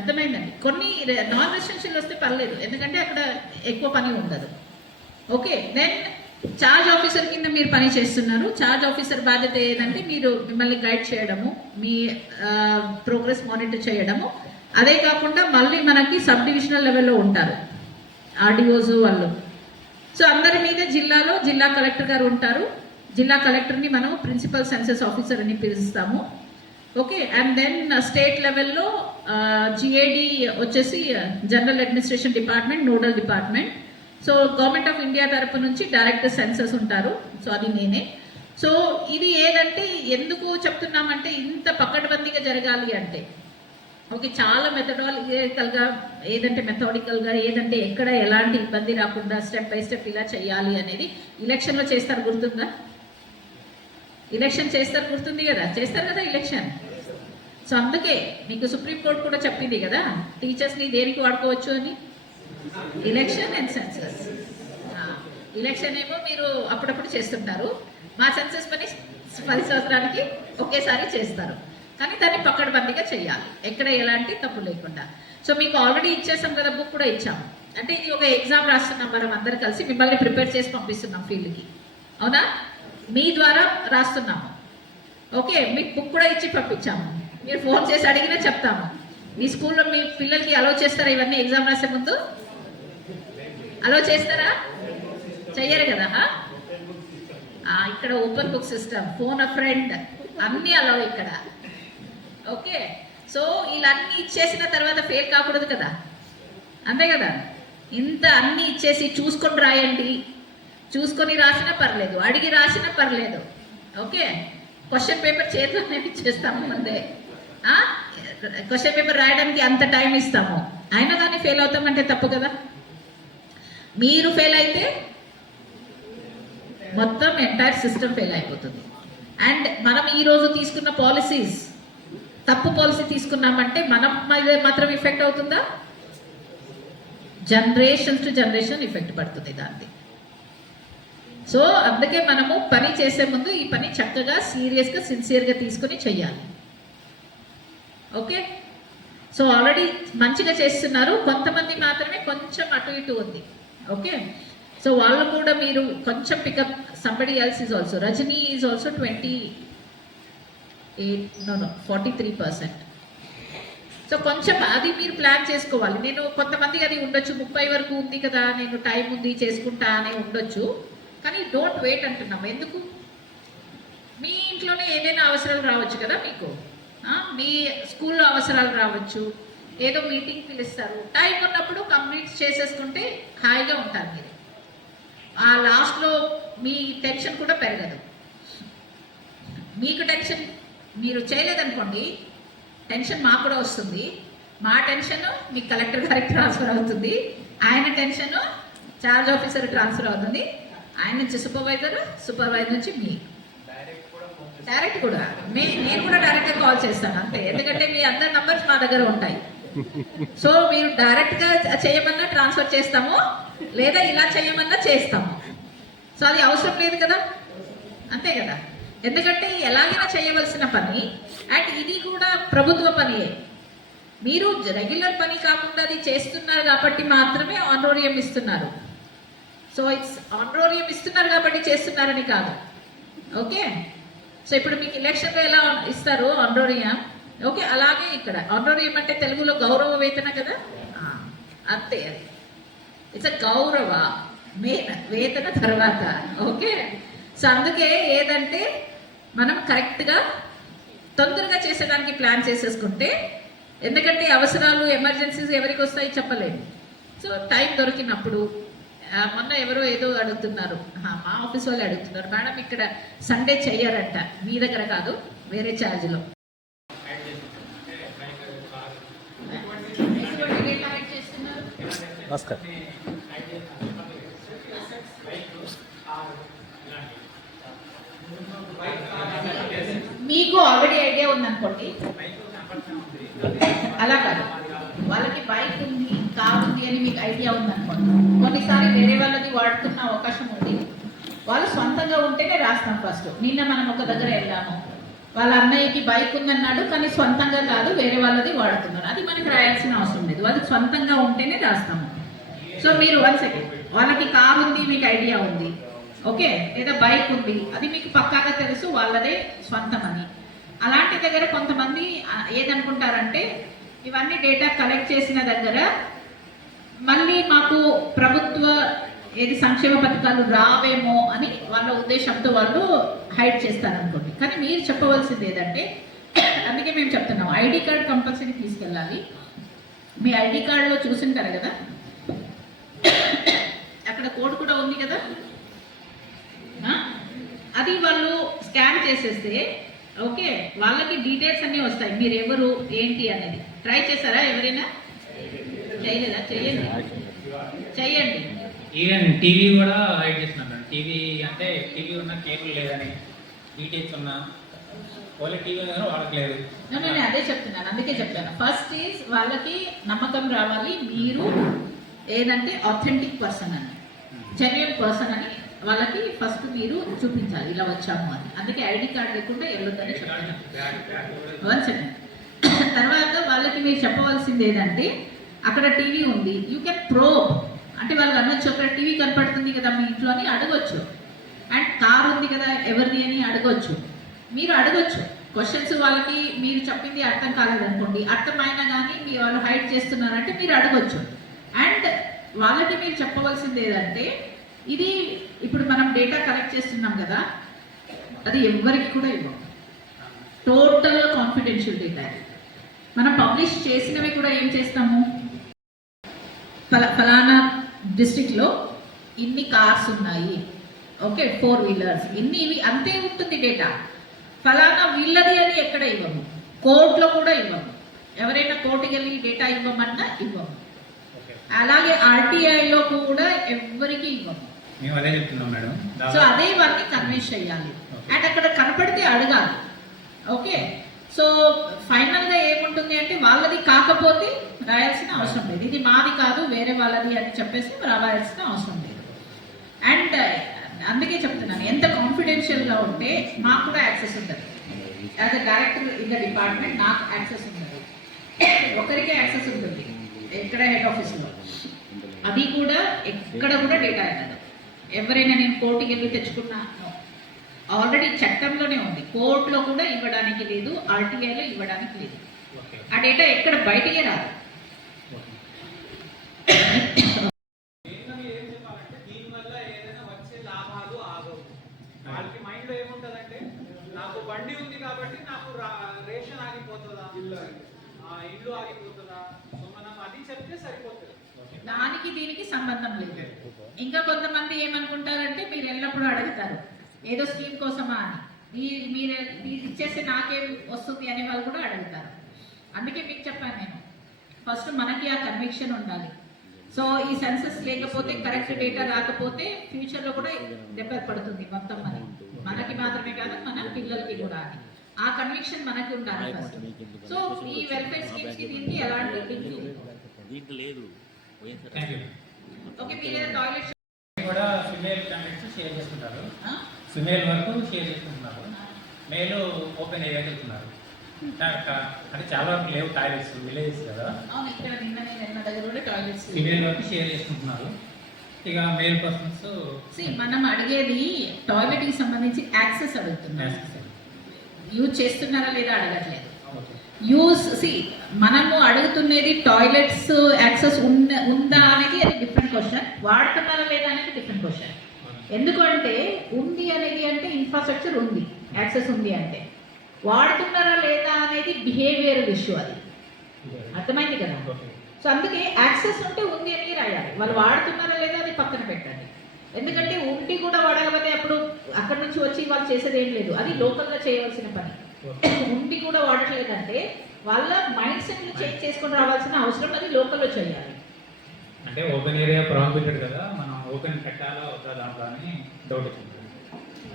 అర్థమైందండి. కొన్ని నాన్ రెసిడెన్షియల్ వస్తే పర్లేదు, ఎందుకంటే అక్కడ ఎక్కువ పని ఉండదు. ఓకే, దెన్ చార్జ్ ఆఫీసర్ కింద మీరు పని చేస్తున్నారు. చార్జ్ ఆఫీసర్ బాధ్యత ఏదంటే మీరు మిమ్మల్ని గైడ్ చేయడము, మీ ప్రోగ్రెస్ మానిటర్ చేయడము. అదే కాకుండా మళ్ళీ మనకి సబ్ డివిజనల్ లెవెల్లో ఉంటారు ఆర్డీఓస్ వాళ్ళు. సో అందరి మీద జిల్లాలో జిల్లా కలెక్టర్ గారు ఉంటారు. జిల్లా కలెక్టర్ని మనం ప్రిన్సిపల్ సెన్సస్ ఆఫీసర్ అని పిలుస్తాము, ఓకే. అండ్ దెన్ స్టేట్ లెవెల్లో జిఏడి వచ్చేసి general administration department nodal department. So government of India తరపు నుంచి డైరెక్టర్ సెన్సస్ ఉంటారు, సో అది నేనే. సో ఇది ఏదంటే ఎందుకు చెప్తున్నామంటే ఇంత పకడ్బందీగా జరగాలి అంటే, ఓకే, చాలా మెథడాలికల్గా మెథాడికల్గా ఏదంటే ఎక్కడ ఎలాంటి ఇబ్బంది రాకుండా స్టెప్ బై స్టెప్ ఇలా చేయాలి అనేది ఎలక్షన్లో చేస్తారు, గుర్తుందా? ఎలక్షన్ చేస్తారు, గుర్తుంది కదా, చేస్తారు కదా ఎలక్షన్. సో అందుకే మీకు సుప్రీంకోర్టు కూడా చెప్పింది కదా టీచర్స్ని దేనికి వాడుకోవచ్చు అని, ఎలక్షన్ అండ్ సెన్సస్. ఎలక్షన్ ఏమో మీరు అప్పుడప్పుడు చేస్తుంటారు, మా సెన్సస్ పని 10 సంవత్సరానికి ఒకేసారి చేస్తారు, కానీ దాన్ని పకడ్బందీగా చేయాలి ఎక్కడ ఎలాంటి తప్పు లేకుండా. సో మీకు ఆల్రెడీ ఇచ్చేసాం కదా, బుక్ కూడా ఇచ్చాము. అంటే ఇది ఒక ఎగ్జామ్ రాస్తున్నాం మనం అందరు కలిసి, మిమ్మల్ని ప్రిపేర్ చేసి పంపిస్తున్నాం ఫీల్డ్కి, అవునా? మీ ద్వారా రాస్తున్నాము, ఓకే. మీకు బుక్ కూడా ఇచ్చి పంపించాము, మీరు ఫోన్ చేసి అడిగినా చెప్తాము. మీ స్కూల్లో మీ పిల్లలకి అలౌ చేస్తారా ఇవన్నీ ఎగ్జామ్ రాసే ముందు? అలో చేస్తారా? చెయ్యరు కదా. ఇక్కడ open book system, phone a friend అన్నీ అలవ్ ఇక్కడ. ఓకే, సో ఇలా అన్నీ ఇచ్చేసిన తర్వాత ఫెయిల్ కాకూడదు కదా, అంతే కదా. ఇంత అన్నీ ఇచ్చేసి చూసుకొని రాయండి, చూసుకొని రాసినా పర్లేదు, అడిగి రాసినా పర్లేదు. ఓకే, క్వశ్చన్ పేపర్ చేతిలోనే ఇచ్చేస్తాము ముందే. క్వశ్చన్ పేపర్ రాయడానికి అంత టైం ఇస్తాము, అయినా కానీ ఫెయిల్ అవుతామంటే తప్పు కదా. మీరు ఫెయిల్ అయితే మొత్తం ఎంటైర్ సిస్టమ్ ఫెయిల్ అయిపోతుంది. అండ్ మనం ఈరోజు తీసుకున్న పాలసీస్ తప్పు పాలసీ తీసుకున్నామంటే మనం మీద మాత్రం ఎఫెక్ట్ అవుతుందా? జనరేషన్ టు జనరేషన్ ఎఫెక్ట్ పడుతుంది దాన్ని. సో అందుకే మనము పని చేసే ముందు ఈ పని చక్కగా సీరియస్గా సిన్సియర్గా తీసుకొని చెయ్యాలి. ఓకే, సో ఆల్రెడీ మంచిగా చేస్తున్నారు, కొంతమంది మాత్రమే కొంచెం అటు ఇటు ఉంది. ఓకే, సో వాళ్ళు కూడా మీరు కొంచెం pick up. Somebody else is also, Rajani is also 43%. So కొంచెం అది మీరు ప్లాన్ చేసుకోవాలి. నేను కొంతమందికి అది ఉండొచ్చు, 30 వరకు ఉంది కదా, నేను టైం ఉంది చేసుకుంటా అని ఉండొచ్చు. కానీ డోంట్ వెయిట్ అంటున్నాము. ఎందుకు? మీ ఇంట్లోనే ఏదైనా అవసరాలు రావచ్చు కదా మీకు, మీ స్కూల్లో అవసరాలు రావచ్చు, ఏదో మీటింగ్ పిలుస్తారు, టైం ఉన్నప్పుడు కంప్లీట్ చేసేసుకుంటే హాయిగా ఉంటారు మీరు. ఆ లాస్ట్లో మీ టెన్షన్ కూడా పెరగదు. మీకు టెన్షన్ మీరు చేయలేదనుకోండి, టెన్షన్ మాకు కూడా వస్తుంది. మా టెన్షన్ మీకు కలెక్టర్ గారికి ట్రాన్స్ఫర్ అవుతుంది, ఆయన టెన్షన్ చార్జ్ ఆఫీసర్ ట్రాన్స్ఫర్ అవుతుంది, ఆయన నుంచి సూపర్వైజర్ నుంచి మీ డైరెక్ట్ కూడా నేను కూడా డైరెక్ట్గా కాల్ చేస్తాను అంతే. ఎందుకంటే మీ అందరి నంబర్స్ మా దగ్గర ఉంటాయి. సో మీరు డైరెక్ట్గా చేయమన్నా ట్రాన్స్ఫర్ చేస్తాము, లేదా ఇలా చేయమన్నా చేస్తాము. సో అది అవసరం లేదు కదా, అంతే కదా. ఎందుకంటే ఎలాగైనా చేయవలసిన పని, అండ్ ఇది కూడా ప్రభుత్వ పనియే. మీరు రెగ్యులర్ పని కాకుండా అది చేస్తున్నారు కాబట్టి మాత్రమే ఆనరోరియం ఇస్తున్నారు. సో ఇట్స్ ఆనరోరియం ఇస్తున్నారు కాబట్టి చేస్తున్నారని కాదు. ఓకే, సో ఇప్పుడు మీకు ఎలక్షన్లో ఎలా ఇస్తారు ఆనరోరియం, ఓకే అలాగే ఇక్కడ ఆనరోరియం అంటే తెలుగులో గౌరవ వేతన కదా, అంతే. అది ఇట్స్ అ గౌరవ వేతన తర్వాత. ఓకే, సో అందుకే ఏదంటే మనం కరెక్ట్గా తొందరగా చేసేదానికి ప్లాన్ చేసేసుకుంటే, ఎందుకంటే అవసరాలు ఎమర్జెన్సీస్ ఎవరికి వస్తాయి చెప్పలేదు. సో టైం దొరికినప్పుడు, మొన్న ఎవరో ఏదో అడుగుతున్నారు, మా ఆఫీస్ వాళ్ళు అడుగుతున్నారు, మేడం ఇక్కడ సండే చెయ్యరంట, మీ దగ్గర కాదు వేరే ఛార్జ్లో. మీకు ఆల్రెడీ ఐడియా ఉందనుకోండి, అలా కాదు, వాళ్ళకి బైక్ ఉంది, కార్ ఉంది అని మీకు ఐడియా ఉందనుకోండి, కొన్నిసారి వేరే వాళ్ళది వాడుతున్న అవకాశం ఉంది. వాళ్ళు సొంతంగా ఉంటేనే రాస్తాం ఫస్ట్. నిన్న మనం ఒక దగ్గర వెళ్ళాము, వాళ్ళ అన్నయ్యకి బైక్ ఉందన్నాడు, కానీ సొంతంగా కాదు వేరే వాళ్ళది వాడుతున్నాడు, అది మనకి రాయాల్సిన అవసరం లేదు, అది సొంతంగా ఉంటేనే రాస్తాము. సో మీరు 1 సెకండ్, వాళ్ళకి కార్ ఉంది మీకు ఐడియా ఉంది, ఓకే, లేదా బైక్ ఉంది, అది మీకు పక్కాగా తెలుసు వాళ్ళదే సొంతమని. అలాంటి దగ్గర కొంతమంది ఏదనుకుంటారంటే, ఇవన్నీ డేటా కలెక్ట్ చేసిన దగ్గర మళ్ళీ మాకు ప్రభుత్వ సంక్షేమ పథకాలు రావేమో అని వాళ్ళ ఉద్దేశంతో వాళ్ళు హైడ్ చేస్తారనుకోండి. కానీ మీరు చెప్పవలసింది ఏదంటే, అందుకే మేము చెప్తున్నాం, ఐడి కార్డ్ కంపల్సరీ తీసుకెళ్ళాలి. మీ ఐడి కార్డులో చూసింటారు కదా, అక్కడ కోడ్ కూడా ఉంది కదా, అది వాళ్ళు స్కాన్ చేసేస్తే ఓకే, వాళ్ళకి డీటెయిల్స్ అన్నీ వస్తాయి, మీరు ఎవరు ఏంటి అనేది. ట్రై చేశారా ఎవరైనా? చేయలేదా? చెయ్యండి. ఈవెన్ టీవీ కూడా హైడ్ చేస్తున్నాను. టీవీ అంటే టీవీ ఉన్న కేబుల్ లేదని, డీటెయిల్స్ ఉన్నా ఓన్లీ టీవీ దగ్గర వాడట్లేదు. నేను అదే చెప్తున్నాను, అందుకే చెప్పాను. ఫస్ట్ ఈజ్ వాళ్ళకి నమ్మకం రావాలి, మీరు ఏదంటే ఆథెంటిక్ పర్సన్ అని, జెన్యూన్ పర్సన్ అని వాళ్ళకి ఫస్ట్ మీరు చూపించాలి, ఇలా వచ్చాము అని. అందుకే ఐడి కార్డ్ లేకుండా వెళ్ళొద్దని చెప్తాను. 1 సెకండ్. తర్వాత వాళ్ళకి మీరు చెప్పవలసింది ఏదంటే, అక్కడ టీవీ ఉంది, యూ కెన్ ప్రోబ్ అంటే వాళ్ళకి అనొచ్చు, అక్కడ టీవీ కనపడుతుంది కదా మీ ఇంట్లో అని అడగొచ్చు. అండ్ కార్ ఉంది కదా ఎవరిది అని అడగొచ్చు. మీరు అడగొచ్చు క్వశ్చన్స్. వాళ్ళకి మీరు చెప్పింది అర్థం కాలేదనుకోండి, అర్థమైనా కానీ మీ వాళ్ళు హైడ్ చేస్తున్నారంటే మీరు అడగొచ్చు. అండ్ వాళ్ళకి మీరు చెప్పవలసింది ఏదంటే ఇది ఇప్పుడు మనం డేటా కలెక్ట్ చేస్తున్నాం కదా, అది ఎవ్వరికి కూడా ఇవ్వం. Total confidential data. మనం పబ్లిష్ చేసినవి కూడా ఏం చేస్తాము, ఫలానా డిస్ట్రిక్ట్లో ఇన్ని కార్స్ ఉన్నాయి, ఓకే 4 వీలర్స్ ఇన్ని, ఇవి అంతే ఉంటుంది డేటా. ఫలానా వీళ్ళది అని ఎక్కడ ఇవ్వము, కోర్టులో కూడా ఇవ్వము. ఎవరైనా కోర్టుకి వెళ్ళి డేటా ఇవ్వమన్నా ఇవ్వము. అలాగే ఆర్టీఐలో కూడా ఎవ్వరికి ఇవ్వము. మేము అదే చెప్తున్నాం మేడం. సో అదే వారికి కన్విన్స్ చేయాలి అండ్ అక్కడ కనపడితే అడగాలి. ఓకే, సో ఫైనల్గా ఏముంటుంది అంటే వాళ్ళది కాకపోతే రాయాల్సిన అవసరం లేదు, ఇది మాది కాదు వేరే వాళ్ళది అని చెప్పేసి రాయాల్సిన అవసరం లేదు. అండ్ అందుకే చెప్తున్నాను, ఎంత కాన్ఫిడెన్షియల్గా ఉంటే మాకు కూడా యాక్సెస్ ఉంటుంది. As a director in the department నాకు యాక్సెస్ ఉంటుంది, ఒకరికే యాక్సెస్ ఉంటుంది ఎక్కడ హెడ్ ఆఫీస్లో. అది కూడా ఎక్కడ కూడా డేటా వెళ్ళదు. ఎవరైనా నేను కోర్టుకి వెళ్ళి తెచ్చుకున్నాను, ఆల్రెడీ చట్టంలోనే ఉంది, కోర్టులో కూడా ఇవ్వడానికి లేదు, ఆర్టీఐలో ఇవ్వడానికి లేదు. ఆ డేటా ఎక్కడ బయటికే రాదు. దీనివల్ల ఏదైనా వచ్చే లాభాలు ఆగవు. వాళ్ళకి మైండ్ లో ఏముంటదంటే నాకు బండి ఉంది కాబట్టి నాకు రేషన్ ఆగిపోతుందా, ఇల్లు ఆగిపోతుందా, సో మనం అది చెప్తే సరిపోతుంది. దానికి దీనికి సంబంధం లేదు. ఇంకా కొంతమంది ఏమనుకుంటారంటే మీరు ఎల్లప్పుడూ అడుగుతారు ఏదో స్కీమ్ కోసమా అని, మీరు ఇచ్చేస్తే నాకేం వస్తుంది అనే వాళ్ళు కూడా అడుగుతారు. అందుకే మీకు చెప్పాను నేను, ఫస్ట్ మనకి ఆ కన్విక్షన్ ఉండాలి. సో ఈ సెన్సస్ లేకపోతే కరెక్ట్ డేటా రాకపోతే ఫ్యూచర్లో కూడా దెబ్బ పడుతుంది మొత్తం మనకి మాత్రమే కాదు మన పిల్లలకి కూడా అని. ఆ కన్విక్షన్ మనకి ఉండాలి ఫస్ట్. సో ఈ వెల్ఫేర్ స్కీమ్స్ కి దీనికి ఎలాంటి లింక్ లేదు. ఓకే, మీరు టాయిలెట్ కూడా ఫిమేల్ క్యాండిడేట్స్ షేర్ చేసుకుంటారు, ఫిమేల్ వరకు షేర్ చేసుకుంటున్నారు, మేల్ ఓపెన్ ఏరియా వెళ్తున్నారు. అంటే చాలా వరకు లేవు టాయిలెట్స్, విలేజెస్ కదా. అవును, ఇక్కడ నిన్న నేను దగ్గర కూడా టాయిలెట్స్ ఫిమేల్ వరకు షేర్ చేసుకుంటున్నారు. ఇక మేల్ పర్సన్స్ మనం అడిగేది టాయిలెట్ కి సంబంధించి యాక్సెస్ అడుగుతున్నాం, యూజ్ చేస్తున్నారా లేదా అడగట్లేదు. మనము అడుగుతున్నది టాయిలెట్స్ యాక్సెస్ ఉందా అనేది అది డిఫరెంట్ క్వశ్చన్, వాడుతున్నారా లేదా అనేది డిఫరెంట్ క్వశ్చన్. ఎందుకంటే ఉంది అనేది అంటే ఇన్ఫ్రాస్ట్రక్చర్ ఉంది, యాక్సెస్ ఉంది అంటే, వాడుతున్నారా లేదా అనేది బిహేవియరల్ ఇష్యూ, అది అర్థమైంది కదా. సో అందుకే యాక్సెస్ ఉంటే ఉంది అని రాయాలి, వాళ్ళు వాడుతున్నారా లేదా అది పక్కన పెట్టండి. ఎందుకంటే ఉండి కూడా వాడకపోతే అప్పుడు అక్కడ నుంచి వచ్చి వాళ్ళు చేసేది ఏం లేదు, అది లోకల్గా చేయవలసిన పని. ఉండి కూడా వాడట్లేదంటే వాళ్ళ మైండ్ సెట్ చేంజ్ చేసుకొని రావాల్సిన అవసరం, అది లోకల్లో చేయాలి. అంటే ఓపెన్ ఏరియా ప్రాహిబిటెడ్ కదా, మనం ఓపెన్ పెట్టాలా వద్దా దాంట్లో అని డౌట్ వచ్చింది.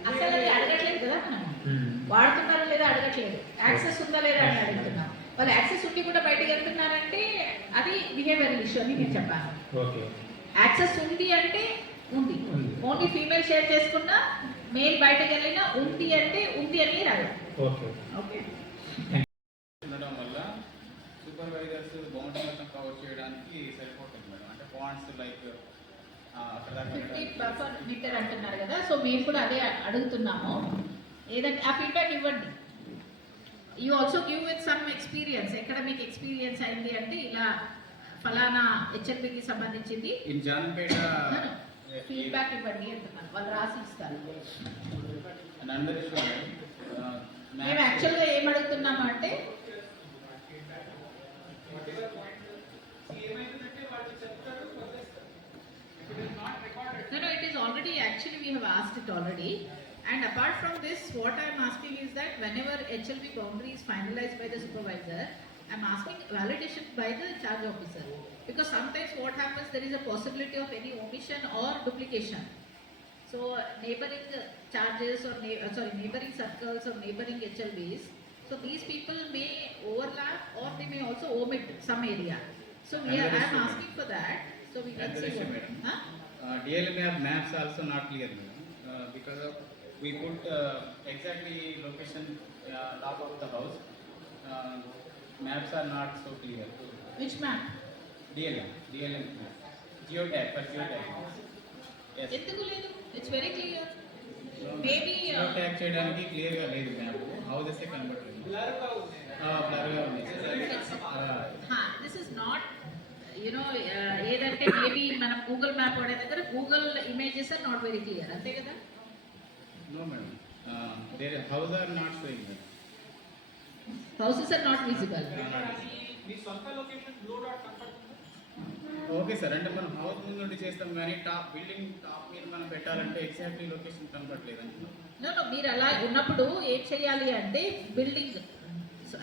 అసలు అది అడగట్లేదు కదా, మనం వాడుతున్నారా లేదా అడగట్లేదు, యాక్సెస్ ఉందా లేదా అని అడుగుతున్నాం. వాళ్ళు యాక్సెస్ ఉండి కూడా బయటకు వెళ్తున్నారంటే అది బిహేవియరల్ ఇష్యూ అని నేను చెప్పాను. యాక్సెస్ ఉంది అంటే ఉంది, ఓన్లీ ఫీమేల్ షేర్ చేసుకున్నా మేల్ బయటకు వెళ్ళినా ఉంది అంటే ఉంది అని రాయాలి. ఓకే, ఉండడం వల్ల సూపర్వైజర్స్ బౌండరీ మొత్తం కవర్ చేయడానికి సరిపోతుంది మేడం. అంటే పాయింట్స్ లైక్ అక్కడ 50 మీటర్ అంటున్నారు కదా, సో మేము కూడా అదే అడుగుతున్నాము. ఏదంటే ఆ ఫీడ్బ్యాక్ ఇవ్వండి. You also give with some experience, ఎక్కడ మీకు ఎక్స్పీరియన్స్ అయింది అంటే ఇలా ఫలానా హెచ్ఎల్పికి సంబంధించింది ఇన్ జాన్పేట ఫీడ్బ్యాక్ ఇవ్వండి అంటున్నాను, వాళ్ళు రాసి ఇస్తారు. మేము యాక్చువల్గా ఏం అడుగుతున్నాము అంటే it is already, actually we have asked it already, and apart from this what I am asking is that whenever HLB boundary is finalized by the supervisor, I am asking validation by the charge officer, because sometimes what happens, there is a possibility of any omission or duplication. So neighboring charges or neighboring circles or neighboring HLBs, so these people may overlap or they may also omit some area. So I am asking for that. So we can see what, DLM maps also not clear because of we put exactly location top of the house. Maps are not so clear. which map? DLM map. Geotag for geotag. Yes. ఎందుకు లేదు? It's very clear. Maybe geotag చేయడానికి clear గా లేదు map. Houses ఏ కనబడుతుంది. Blur గా ఉంది. this is not, you know, లేదంటే maybe మనం గూగుల్ మ్యాప్ వాడే దగ్గర Google images are not very clear, అంతే కదా? No, madam. Their house are not showing, madam. Houses are not visible. Okay sir, అంటే మనం హౌస్ ముందు నుండి చేస్తాం కానీ బిల్డింగ్ టాప్ మీద మనం పెట్టాలంటే ఎగ్జాక్ట్లీ లొకేషన్ కనపడలేదు అంటున్నాం. నో మీరు అలా ఉన్నప్పుడు ఏం చేయాలి అంటే బిల్డింగ్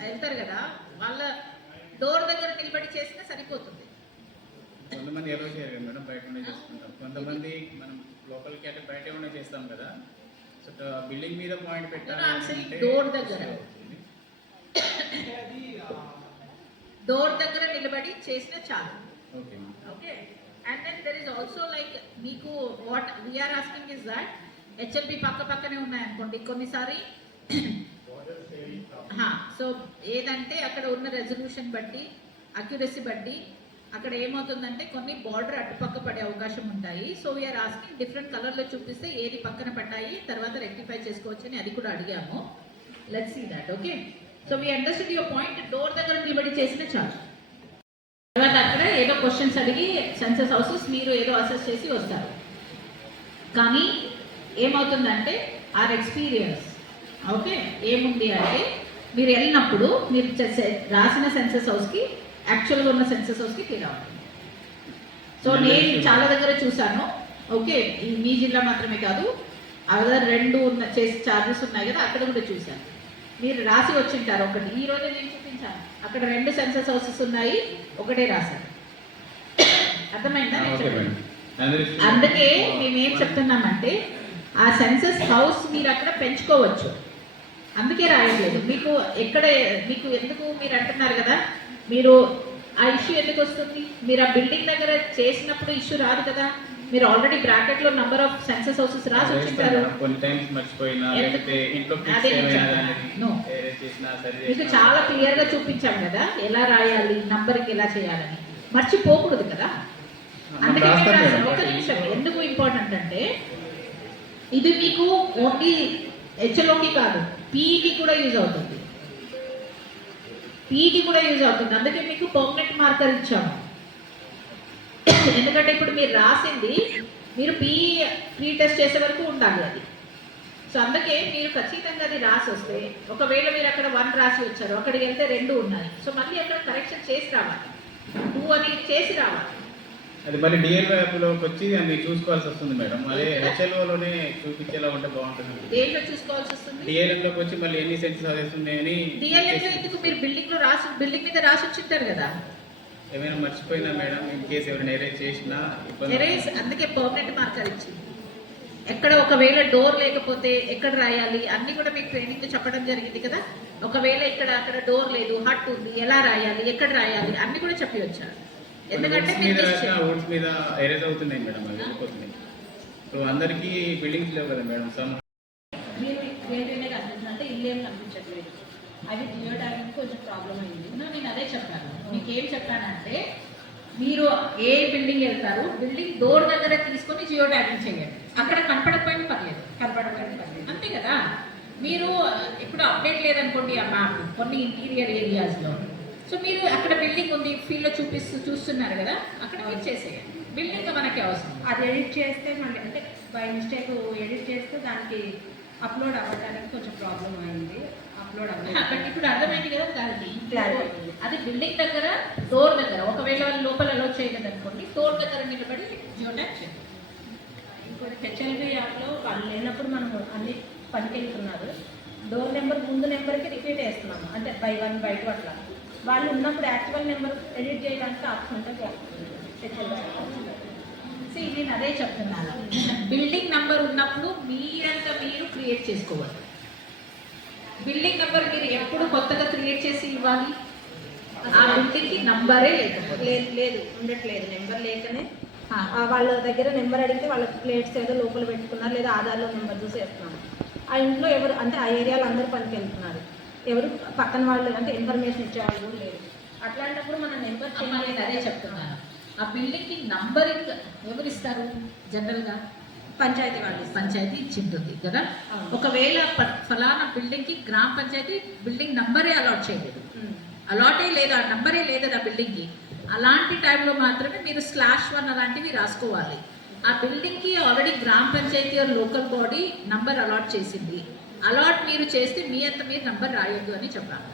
వెళ్తారు కదా, వాళ్ళ డోర్ దగ్గర నిలబడి చేసినా సరిపోతుంది. కొంతమంది ఎలా చేయరు కదా మేడం, బయట ఉండే చేసుకుంటాం. కొంతమంది మనం లోపలికి అంటే బయట ఉండే చేస్తాం కదా. సో బిల్డింగ్ మీద పాయింట్ పెట్టాలి డోర్ దగ్గర డోర్ దగ్గర నిలబడి చేసినా చాలు. Okay okay, and then there is also like మీకు what we are asking is that HLP పక్కనే ఉన్నాయనుకోండి కొన్నిసారి. సో ఏదంటే అక్కడ ఉన్న రెజల్యూషన్ బట్టి అక్యురసీ బట్టి అక్కడ ఏమవుతుందంటే కొన్ని బార్డర్ అటుపక్క పడే అవకాశం ఉంటాయి. సో వీఆర్ ఆస్కింగ్ డిఫరెంట్ కలర్లో చూపిస్తే ఏది పక్కన పడ్డాయి తర్వాత రెక్టిఫై చేసుకోవచ్చు అని అది కూడా అడిగాము. Let's see that. Okay, so we understand your point. Door దగ్గర నిలబడి చేసిన చాలు. తర్వాత అక్కడ ఏదో క్వశ్చన్స్ అడిగి సెన్సస్ హౌసెస్ మీరు ఏదో అసెస్ చేసి వస్తారు. కానీ ఏమవుతుందంటే ఆర్ ఎక్స్పీరియన్స్ ఓకే ఏముంది అంటే మీరు వెళ్ళినప్పుడు మీరు రాసిన సెన్సస్ హౌస్కి యాక్చువల్గా ఉన్న సెన్సస్ హౌస్కి తేడా ఉంటుంది. సో నేను చాలా దగ్గర చూశాను. ఓకే, ఈ మీ జిల్లా మాత్రమే కాదు, అదర్ 2 చేసి ఛార్జెస్ ఉన్నాయి కదా, అక్కడ కూడా చూశాను. మీరు రాసి వచ్చింటారు ఒకటి, ఈ రోజే నేను చూపించాను, అక్కడ 2 సెన్సస్ హౌసెస్ ఉన్నాయి, ఒకటే రాశారు. అర్థమైందా? అందుకే మేమేం చెప్తున్నామంటే ఆ సెన్సస్ హౌస్ మీరు అక్కడ పెంచుకోవచ్చు, అందుకే రాయట్లేదు. మీకు మీకు ఎందుకు మీరు అంటున్నారు కదా, మీరు ఆ ఇష్యూ ఎందుకు వస్తుంది? మీరు ఆ బిల్డింగ్ దగ్గర చేసినప్పుడు ఇష్యూ రాదు కదా, మీరు ఆల్రెడీ బ్రాకెట్ లో నంబర్ ఆఫ్ సెన్సస్ హౌసెస్ రాసి వచ్చింటారు. మీకు చాలా క్లియర్ గా చూపించాం కదా ఎలా రాయాలి, నంబరింగ్ ఎలా చేయాలని, మర్చిపోకూడదు కదా. అందుకే ఒక నిమిషం, ఎందుకు ఇంపార్టెంట్ అంటే ఇది మీకు ఓన్లీ హెచ్ఎల్ఓకి కాదు పీఈకి కూడా యూజ్ అవుతుంది. పీఈకి కూడా యూజ్ అవుతుంది. అందుకే మీకు పర్మనెంట్ మార్కర్ ఇచ్చాము. ఎందుకంటే ఇప్పుడు మీరు రాసింది మీరు ప్రీ టెస్ట్ చేసే వరకు ఉండాలి అది. సో అందుకే మీరు ఖచ్చితంగా అది రాసి వస్తే, ఒకవేళ మీరు అక్కడ 1 రాసి వచ్చారు, అక్కడికి వెళ్తే 2 ఉన్నాయి, సో మళ్ళీ అక్కడ కరెక్షన్ చేసి రావాలి, 2 అని చేసి రావాలి. అది మళ్ళీ డిఎల్ఓ యాప్లోకి వచ్చి మీరు చూసుకోవాల్సి వస్తుంది మేడం. అదే హెచ్ఎల్ఓలోనే చూపించేలా ఉంటే బాగుంటుంది. దేంట్లో చూసుకోవాల్సి వస్తుంది? డిఎల్ఎంలోకి వచ్చి మళ్ళీ ఎన్ని సెన్సెస్ హౌసెస్ అని. డిఎల్ఎంలో ఎందుకు? మీరు బిల్డింగ్ మీద రాసి వచ్చింటారు కదా. ఏమైనా మర్చిపోయినా మేడం, ఇన్ కేసు ఎవరైనా ఎరేజ్ చేసినా ఎరేజ్, అందుకే పర్మనెంట్ మార్కర్ ఇచ్చి ఎక్కడ ఒకవేళ డోర్ లేకపోతే ఎక్కడ రాయాలి అన్ని కూడా మీకు ట్రైనింగ్ చెప్పడం జరిగింది కదా. ఒకవేళ అక్కడ డోర్ లేదు, హట్ ఉంది, ఎలా రాయాలి, ఎక్కడ రాయాలి అన్ని కూడా చెప్పి వచ్చారు. ఎందుకంటే వుడ్స్ మీద ఎరేజ్ అవుతున్నాయి మేడం, అవి వెళ్ళిపోతున్నాయి. సో అందరికీ బిల్డింగ్స్ లేవు కదా మేడం. అంటే ఇల్లు ఏం కనిపించట్లేదు, అది జియోటాగింగ్ కొంచెం ప్రాబ్లం అయింది. నేను అదే చెప్పాను. మీకు ఏం చెప్పానంటే మీరు ఏ బిల్డింగ్ వెళ్తారు, బిల్డింగ్ డోర్ దగ్గర తీసుకొని జియో ట్యాగింగ్ చేయండి. అక్కడ కనపడకపోయినా పర్లేదు, అంతే కదా. మీరు ఇప్పుడు అప్డేట్ లేదనుకోండి ఆ మ్యాప్ కొన్ని ఇంటీరియర్ ఏరియాస్లో, సో మీరు అక్కడ బిల్డింగ్ ఉంది ఫీల్డ్లో చూస్తున్నారు కదా, అక్కడ మీరు చేసేయండి. బిల్డింగ్ మనకి అవసరం. అది ఎడిట్ చేస్తే మళ్ళీ అంటే బై మిస్టేక్ ఎడిట్ చేస్తే దానికి అప్లోడ్ అవ్వడానికి కొంచెం ప్రాబ్లం అయింది. అప్లోడ్ అవ్వలేదు. బట్ ఇప్పుడు అర్థమైంది కదా క్లారిటీ. అది బిల్డింగ్ దగ్గర డోర్ దగ్గర ఒకవేళ వాళ్ళు లోపల అలౌ చేయలేదు అనుకోండి, డోర్ దగ్గర నిలబడి జియో ట్యాగ్ చేయండి. ఇంకోటి హెచ్ఎల్బి యాప్లో వాళ్ళు లేనప్పుడు మనం అన్ని పనికెళ్తున్నారు. డోర్ నెంబర్ ముందు నెంబర్కి రిపీట్ వేస్తున్నాము, అంటే బై 1 బై 2 అట్లా. వాళ్ళు ఉన్నప్పుడు యాక్చువల్ నెంబర్ ఎడిట్ చేయడానికి ఆప్షన్ ఉంటుంది హెచ్ఎల్బి. నేను అదే చెప్తున్నాను, బిల్డింగ్ నంబర్ ఉన్నప్పుడు మీరంతా మీరు క్రియేట్ చేసుకోవాలి. బిల్డింగ్ నంబర్ మీరు ఎప్పుడు కొత్తగా క్రియేట్ చేసి ఇవ్వాలి, ఆ బిల్డింగ్కి నంబరే లేదు ఉండట్లేదు. నెంబర్ లేకనే వాళ్ళ దగ్గర నెంబర్ అడిగితే వాళ్ళ ప్లేట్స్ ఏదో లోపల పెట్టుకున్నారు, లేదా ఆధార్లో నెంబర్ చూసి వేస్తున్నాము. ఆ ఇంట్లో ఎవరు అంటే ఆ ఏరియాలో అందరూ పనికి వెళ్తున్నారు, ఎవరు పక్కన వాళ్ళు అంటే ఇన్ఫర్మేషన్ ఇచ్చేవాళ్ళు కూడా లేదు. అట్లాంటప్పుడు మన నెంబర్ నేను అదే చెప్తున్నాను. ఆ బిల్డింగ్కి నంబరింగ్ ఎవరు ఇస్తారు? జనరల్గా పంచాయతీ వాళ్ళు. పంచాయతీ ఇచ్చింటుంది కదా. ఒకవేళ ఫలానా బిల్డింగ్కి గ్రామ పంచాయతీ బిల్డింగ్ నంబరే అలాట్ చేయలేదు, అలాటే లేదు, ఆ నంబరే లేదు ఆ బిల్డింగ్కి, అలాంటి టైంలో మాత్రమే మీరు /1 అలాంటివి రాసుకోవాలి. ఆ బిల్డింగ్కి ఆల్రెడీ గ్రామ పంచాయతీ or local body number allot చేసింది. అలాట్ మీరు చేస్తే మీ అంత మీరు నంబర్ రాయొద్దు అని చెప్పాలి.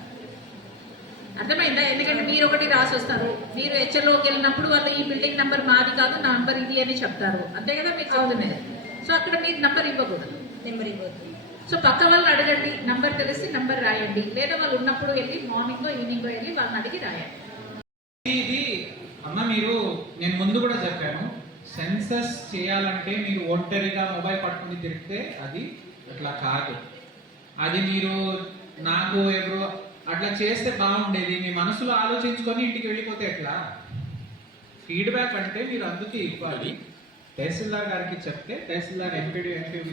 అర్థమైందా? ఎందుకంటే మీరు ఒకటి రాసి వస్తారు, మీరు హెచ్ఎల్ఓకి వెళ్ళినప్పుడు వాళ్ళు ఈ బిల్డింగ్ నంబర్ మాది కాదు, నా నంబర్ ఇది అని చెప్తారు. అంతే కదా మీరు చెప్తున్నది. సో అక్కడ మీరు నంబర్ ఇవ్వకూడదు. నెంబర్ ఇవ్వద్దు. సో పక్క వాళ్ళని అడగండి, నంబర్ తెలిసి నంబర్ రాయండి. లేదా వాళ్ళు ఉన్నప్పుడు వెళ్ళి మార్నింగో ఈవినింగో వెళ్ళి వాళ్ళని అడిగి రాయండి. ఇది అమ్మ మీరు నేను ముందు కూడా చెప్పాను, సెన్సస్ చేయాలంటే మీరు ఒంటరిగా మొబైల్ పట్టుకుని తిరిగితే అది అట్లా కాదు. అది మీరు నాకు ఎవరు అట్లా చేస్తే బాగుండేది, మీ మనసులో ఆలోచించుకొని ఇంటికి వెళ్ళిపోతే ఎట్లా? ఫీడ్బ్యాక్ అంటే మీరు అందుకే ఇవ్వాలి. తహసీల్దార్ గారికి చెప్తే తహసీల్దార్ ఎంపీడీ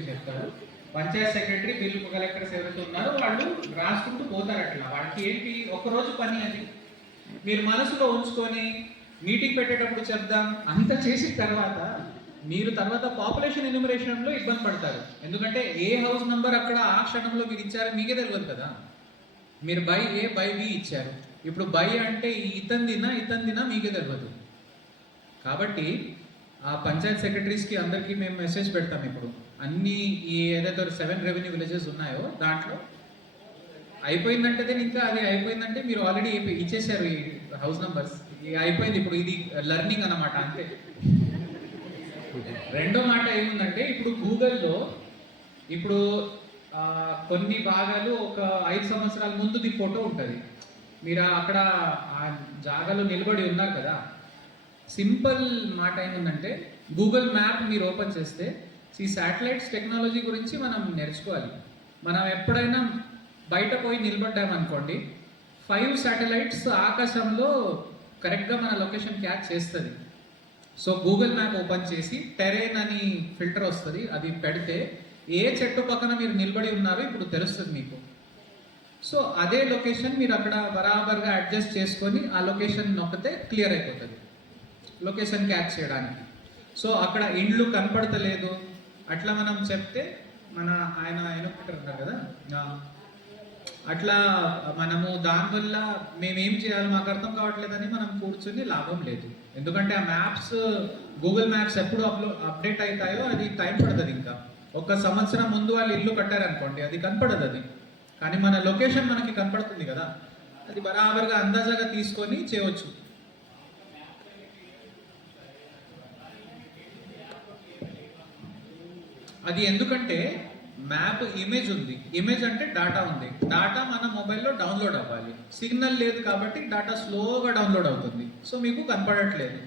చెప్తారు, పంచాయత్ సెక్రటరీ బిల్లు కలెక్టర్స్ ఎవరైతే ఉన్నారో వాళ్ళు రాసుకుంటూ పోతారు. అట్లా వాళ్ళకి ఏంటి ఒకరోజు పని అది. మీరు మనసులో ఉంచుకొని మీటింగ్ పెట్టేటప్పుడు చెప్దాం అంత చేసిన తర్వాత మీరు తర్వాత పాపులేషన్ ఎన్యూమరేషన్లో ఇబ్బంది పడతారు. ఎందుకంటే ఏ హౌస్ నంబర్ అక్కడ ఆ క్షణంలో మీరు ఇచ్చారో మీకే తెలియదు కదా. మీరు బై ఏ బై బి ఇచ్చారు, ఇప్పుడు బై అంటే ఇతందినా మీకే తెలియదు. కాబట్టి ఆ పంచాయత్ సెక్రటరీస్కి అందరికీ మేము మెసేజ్ పెడతాం. ఇప్పుడు అన్ని ఈ ఏదైతే 7 రెవెన్యూ విలేజెస్ ఉన్నాయో దాంట్లో అయిపోయిందంటే ఇంకా అది అయిపోయిందంటే మీరు ఆల్రెడీ ఇచ్చేసారు ఈ హౌస్ నంబర్స్, అయిపోయింది. ఇప్పుడు ఇది లెర్నింగ్ అన్నమాట, అంతే. రెండో మాట ఏముందంటే ఇప్పుడు గూగుల్లో ఇప్పుడు కొన్ని భాగాలు ఒక 5 సంవత్సరాల ముందుది ఫోటో ఉంటుంది. మీరు అక్కడ ఆ జాగాలో నిలబడి ఉన్నారు కదా. సింపుల్ మాట ఏముందంటే గూగుల్ మ్యాప్ మీరు ఓపెన్ చేస్తే ఈ శాటిలైట్స్ టెక్నాలజీ గురించి మనం నేర్చుకోవాలి. మనం ఎప్పుడైనా బయట పోయి నిలబడ్డామనుకోండి, 5 శాటిలైట్స్ ఆకాశంలో కరెక్ట్గా మన లొకేషన్ క్యాచ్ చేస్తుంది. సో గూగుల్ మ్యాప్ ఓపెన్ చేసి టెరైన్ అని ఫిల్టర్ వస్తుంది, అది పెడితే ఏ చెట్టు పక్కన మీరు నిలబడి ఉన్నారో ఇప్పుడు తెలుస్తుంది మీకు. సో అదే లొకేషన్ మీరు అక్కడ బరాబర్గా అడ్జస్ట్ చేసుకొని ఆ లొకేషన్ నొక్కితే క్లియర్ అయిపోతుంది లొకేషన్ క్యాచ్ చేయడానికి. సో అక్కడ ఇండ్లు కనపడతలేదు అట్లా మనం చెప్తే మన ఆయన ఉంటారు కదా, అట్లా మనము దానివల్ల మేమేం చేయాలి మాకు అర్థం కావట్లేదని మనం కూర్చొని లాభం లేదు. ఎందుకంటే ఆ మ్యాప్స్ గూగుల్ మ్యాప్స్ ఎప్పుడు అప్డేట్ అవుతాయో అది టైం పడుతుంది. ఇంకా 1 సంవత్సరం ముందు వాళ్ళు ఇల్లు కట్టారనుకోండి అది కనపడదు అది, కానీ మన లొకేషన్ మనకి కనపడుతుంది కదా, అది బరాబర్గా అందాజాగా తీసుకొని చేయవచ్చు. అది ఎందుకంటే మ్యాప్ ఇమేజ్ ఉంది, ఇమేజ్ అంటే డాటా ఉంది, డాటా మన మొబైల్లో డౌన్లోడ్ అవ్వాలి. సిగ్నల్ లేదు కాబట్టి డాటా స్లోగా డౌన్లోడ్ అవుతుంది, సో మీకు కనపడట్లేదు.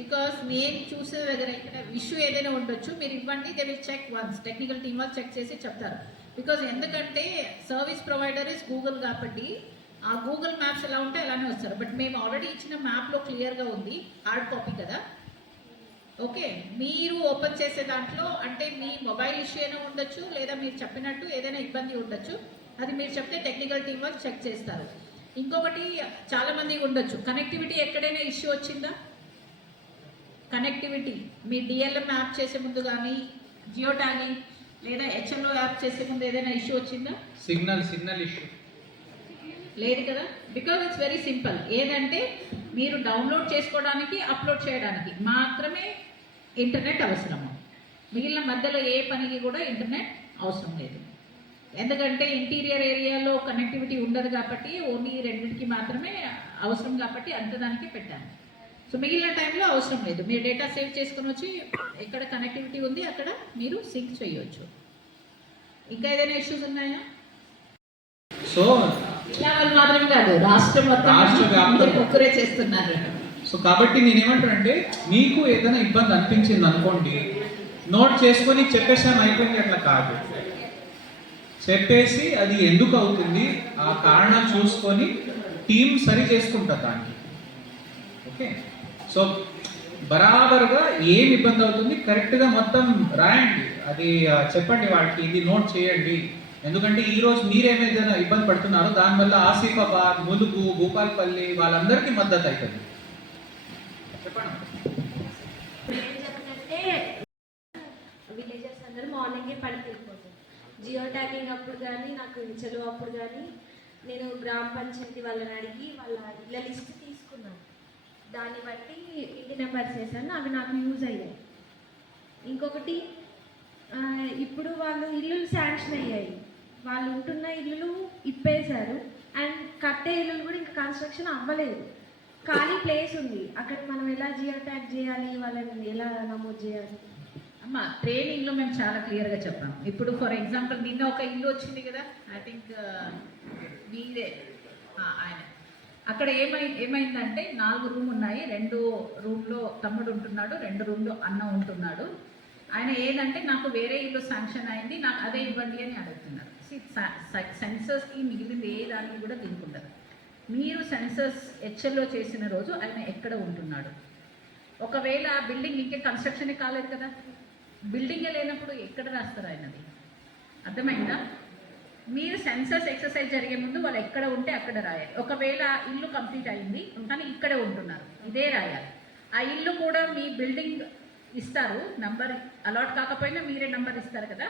బికాస్ నేను చూసే దగ్గర ఇక్కడ ఇష్యూ ఏదైనా ఉండొచ్చు, మీరు ఇవ్వండి, they will check once, technical team వాళ్ళు చెక్ చేసి చెప్తారు. బికాజ్ ఎందుకంటే సర్వీస్ ప్రొవైడర్ ఇస్ గూగుల్ కాబట్టి ఆ గూగుల్ మ్యాప్స్ ఎలా ఉంటే అలానే వస్తారు. బట్ మేము ఆల్రెడీ ఇచ్చిన మ్యాప్లో క్లియర్గా ఉంది, హార్డ్ కాపీ కదా. ఓకే, మీరు ఓపెన్ చేసే దాంట్లో అంటే మీ మొబైల్ ఇష్యూ అయినా ఉండొచ్చు, లేదా మీరు చెప్పినట్టు ఏదైనా ఇబ్బంది ఉండొచ్చు, అది మీరు చెప్తే టెక్నికల్ టీం వాళ్ళు చెక్ చేస్తారు. ఇంకొకటి చాలామంది ఉండొచ్చు, కనెక్టివిటీ ఎక్కడైనా ఇష్యూ వచ్చిందా? కనెక్టివిటీ మీ డిఎల్ఎం యాప్ చేసే ముందు కానీ జియో ట్యాగింగ్ లేదా హెచ్ఎల్ఓ యాప్ చేసే ముందు ఏదైనా ఇష్యూ వచ్చిందా? సిగ్నల్ ఇష్యూ లేదు కదా. Because it's very simple. ఏదంటే మీరు డౌన్లోడ్ చేసుకోవడానికి అప్లోడ్ చేయడానికి మాత్రమే ఇంటర్నెట్ అవసరము, మిగిలిన మధ్యలో ఏ పనికి కూడా ఇంటర్నెట్ అవసరం లేదు. ఎందుకంటే ఇంటీరియర్ ఏరియాలో కనెక్టివిటీ ఉండదు కాబట్టి ఓన్లీ రెండింటికి మాత్రమే అవసరం కాబట్టి అంతదానికి పెట్టాను. సో మిగిలిన టైంలో అవసరం లేదు, మీరు డేటా సేవ్ చేసుకుని వచ్చి ఎక్కడ కనెక్టివిటీ ఉంది అక్కడ మీరు సింక్ చేయవచ్చు. ఇంకా ఏదైనా ఇష్యూస్ ఉన్నాయా? సో ఇలా వాళ్ళు మాత్రమే కాదు, రాష్ట్రం మొత్తం ఒక్కరే చేస్తున్నారు. సో కాబట్టి నేనేమంటానంటే మీకు ఏదైనా ఇబ్బంది అనిపించింది అనుకోండి, నోట్ చేసుకొని చెప్పేసాను అయిపోయింది, అట్లా కాదు. చెప్పేసి అది ఎందుకు అవుతుంది ఆ కారణం చూసుకొని టీం సరి చేసుకుంటారు దానికి. ఓకే, సో బరాబర్గా ఏం ఇబ్బంది అవుతుంది కరెక్ట్గా మొత్తం రాయండి, అది చెప్పండి వాళ్ళకి, ఇది నోట్ చేయండి. ఎందుకంటే ఈరోజు మీరేమైనా ఇబ్బంది పడుతున్నారో దానివల్ల ఆసిఫాబాద్, ములుగు, భూపాల్పల్లి వాళ్ళందరికీ మద్దతు అవుతుంది. చెప్పండి. విలేజర్స్ అందరూ మార్నింగే పడిపోతుంది. జియో ట్యాగింగ్ అప్పుడు కానీ నాకు చదువు అప్పుడు కానీ నేను గ్రామ పంచాయతీ వాళ్ళని అడిగి వాళ్ళ ఇళ్ళ లిస్ట్ తీసుకున్నాను. దాన్ని బట్టి ఇంటి నెంబర్స్ వేసాను, అవి నాకు యూజ్ అయ్యాయి. ఇంకొకటి ఇప్పుడు వాళ్ళు ఇల్లులు శాంక్షన్ అయ్యాయి, వాళ్ళు ఉంటున్న ఇల్లులు ఇప్పేశారు అండ్ కట్టే ఇల్లులు కూడా ఇంకా కన్స్ట్రక్షన్ అవ్వలేదు, ఖాళీ ప్లేస్ ఉంది. అక్కడ మనం ఎలా జియో ట్యాగ్ చేయాలి, వాళ్ళని ఎలా నమోదు చేయాలి? అమ్మ ట్రైనింగ్లో మేము చాలా క్లియర్గా చెప్పాం. ఇప్పుడు ఫర్ ఎగ్జాంపుల్ నిన్న ఒక ఇల్లు వచ్చింది కదా, ఐ థింక్ మీరే ఆయన అక్కడ ఏమైందంటే 4 రూమ్ ఉన్నాయి, 2 రూమ్లో తమ్ముడు ఉంటున్నాడు, 2 రూమ్లో అన్న ఉంటున్నాడు. ఆయన ఏదంటే నాకు వేరే ఇల్లు శాంక్షన్ అయింది, నాకు అదే ఇవ్వండి అని అడుగుతున్నారు. సెన్సర్స్కి మిగిలింది ఏ దానికి కూడా తీసుకుంటారు. మీరు సెన్సర్స్ హెచ్ఎల్లో చేసిన రోజు ఆయన ఎక్కడ ఉంటున్నాడు, ఒకవేళ ఆ బిల్డింగ్ ఇంకే కన్స్ట్రక్షన్ కాలేదు కదా, బిల్డింగే లేనప్పుడు ఎక్కడ రాస్తారు ఆయనది? అర్థమైందా? మీరు సెన్సస్ ఎక్సర్సైజ్ జరిగే ముందు వాళ్ళు ఎక్కడ ఉంటే అక్కడ రాయాలి. ఒకవేళ ఇల్లు కంప్లీట్ అయింది కానీ ఇక్కడే ఉంటున్నారు, ఇదే రాయాలి. ఆ ఇల్లు కూడా మీ బిల్డింగ్ ఇస్తారు, నంబర్ అలాట్ కాకపోయినా మీరే నంబర్ ఇస్తారు కదా,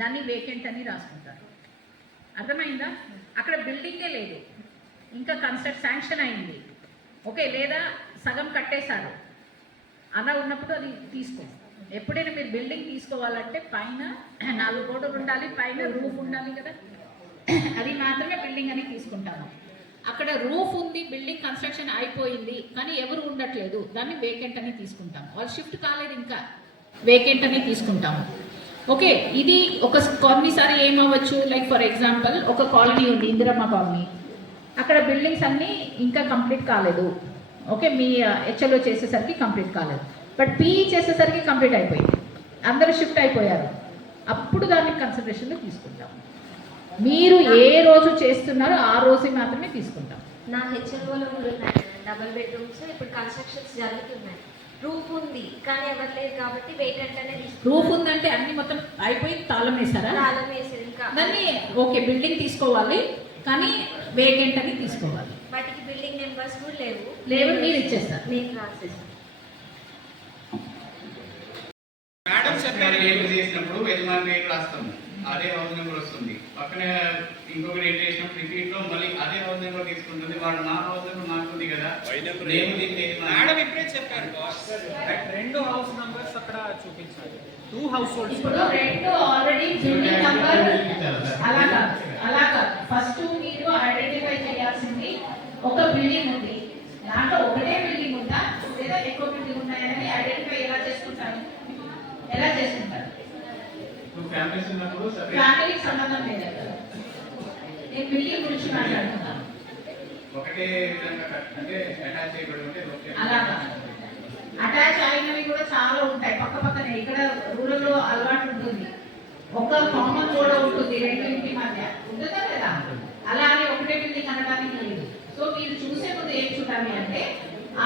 దాన్ని వేకెంట్ అని రాసుకుంటారు. అర్థమైందా? అక్కడ బిల్డింగే లేదు, ఇంకా కన్స్ట్రక్ట్ శాంక్షన్ అయింది, ఓకే, లేదా సగం కట్టేశారు, అలా ఉన్నప్పుడు అది తీసుకో. ఎప్పుడైనా మీరు బిల్డింగ్ తీసుకోవాలంటే పైన 4 గోడలు ఉండాలి, పైన రూఫ్ ఉండాలి కదా, అది మాత్రమే బిల్డింగ్ అని తీసుకుంటాము. అక్కడ రూఫ్ ఉంది, బిల్డింగ్ కన్స్ట్రక్షన్ అయిపోయింది కానీ ఎవరు ఉండట్లేదు, దాన్ని వేకెంట్ అని తీసుకుంటాము. వాళ్ళు షిఫ్ట్ కాలేదు ఇంకా, వేకెంట్ అని తీసుకుంటాము. ఓకే, ఇది కొన్నిసారి ఏమవ్వచ్చు, లైక్ ఫర్ ఎగ్జాంపుల్ ఒక కాలనీ ఉంది, ఇందిరమ్మ కాలనీ, అక్కడ బిల్డింగ్స్ అన్నీ ఇంకా కంప్లీట్ కాలేదు, ఓకే, మీ హెచ్ఎల్ఓ చేసేసరికి కంప్లీట్ కాలేదు, బట్ పీఈ చేసేసరికి కంప్లీట్ అయిపోయింది, అందరూ షిఫ్ట్ అయిపోయారు, అప్పుడు దాన్ని కన్సిడరేషన్లో తీసుకుంటాం. మీరు ఏ రోజు చేస్తున్నారో ఆ రోజు మాత్రమే తీసుకుంటాం. నా హెచ్ఎల్ఓలో కూడా ఉన్నాయి డబుల్ బెడ్రూమ్స్, ఇప్పుడు కన్స్ట్రక్షన్స్ జరుగుతున్నాయి, రూఫ్ ఉంది కానీ ఎవరు లేదు కాబట్టి వేకెంట్ అనేది. రూఫ్ ఉందంటే అన్ని మొత్తం అయిపోయి తాళం వేసారా? తాళం వేసారు, ఇంకా దాన్ని ఓకే బిల్డింగ్ తీసుకోవాలి కానీ వేకెంట్ అని తీసుకోవాలి. వాటికి బిల్డింగ్ నెంబర్స్ కూడా లేవు, మీరు ఇచ్చేస్తారు, నేను రాసేసాను. మేడం చెప్పారు ఏమి చేసినప్పుడు యజమాని పేరు రాస్తాము, అదే హౌస్ నెంబర్ వస్తుంది, పక్కన ఇంకొకటి ఎంటర్ చేసినప్పుడు రిపీట్ లో మళ్ళీ అదే హౌస్ నెంబర్ తీసుకుంటుంది, వాడు నా హౌస్ నెంబర్ నాకుంది కదా, నేను దీన్ని మేడం ఇప్పుడే చెప్పారు బాస్, 2 హౌస్ నంబర్స్ అక్కడ చూపించాలి, 2 హౌస్ హోల్డ్స్. ఇప్పుడు 2 ఆల్రెడీ బిల్డింగ్ నంబర్ అలాగా ఫస్ట్ మీరు ఐడెంటిఫై చేయాల్సింది ఒక బిల్డింగ్ ఉంది, దాంట్లో ఒకటే బిల్డింగ్ ఉందా లేదా ఎక్కువ బిల్డింగ్ ఉన్నాయని ఐడెంటిఫై ఎలా చేసుకుంటారు? ఫ్యామిలీస్ ఉన్నప్పుడు ఫ్యామిలీకి సంబంధం లేదు కదా, నేను బిల్డింగ్ గురించి మాట్లాడుతున్నాను. ఒకటే విధంగా అంటే అటాచ్ చేయబడి ఉంటే అలాగా అటాచ్ అయినవి కూడా చాలా ఉంటాయి పక్క పక్కనే. ఇక్కడ రూరల్లో అలవాటు ఉంటుంది, ఒక కామన్ కూడా ఉంటుంది 2 ఇంటి మధ్య, ఉంటుందా లేదా? అలా అని ఒకటే బిల్డింగ్ అనడానికి లేదు. సో మీరు చూసే ముందు ఏం చూడాలి అంటే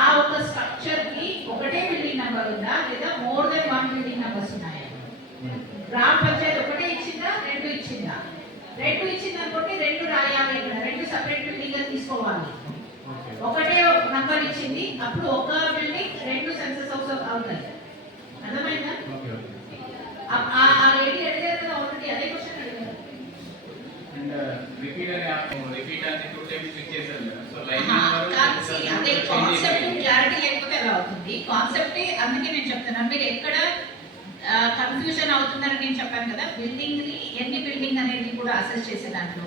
ఆ ఒక స్ట్రక్చర్ కి ఒకటే బిల్డింగ్ నెంబర్ ఉందా లేదా మోర్ దెన్ 1 బిల్డింగ్ నెంబర్స్ ఉన్నాయా? గ్రామ పంచాయతీ ఒకటే ఇచ్చిందా 2 ఇచ్చిందా? 2 ఇచ్చింది అనుకోండి 2 రాయాలి, 2 సపరేట్ బిల్డింగ్ తీసుకోవాలి. ఒకటే నంబర్ ఇచ్చింది అప్పుడు ఒక బిల్డింగ్ 2 సెన్సస్ హౌస్ అవుతాయి. అర్థమైందా? ఆ లేడీ అడిగారు కదా ఆల్రెడీ, అదే క్వశ్చన్ అడిగారు. అండ్ రిపీట్ అని 2 టైమ్స్ క్లిక్ చేశారు, సో లైన్ అదే కాన్సెప్ట్ క్లారిటీ లేకపోతే ఎలా అవుతుంది? కాన్సెప్ట్ అందుకే నేను చెప్తున్నాను, మీరు ఎక్కడ కన్ఫ్యూజన్ అవుతుందని నేను చెప్పాను కదా. బిల్డింగ్ ని ఎన్ని బిల్డింగ్ అనేది కూడా అసెస్ చేసే దాంట్లో,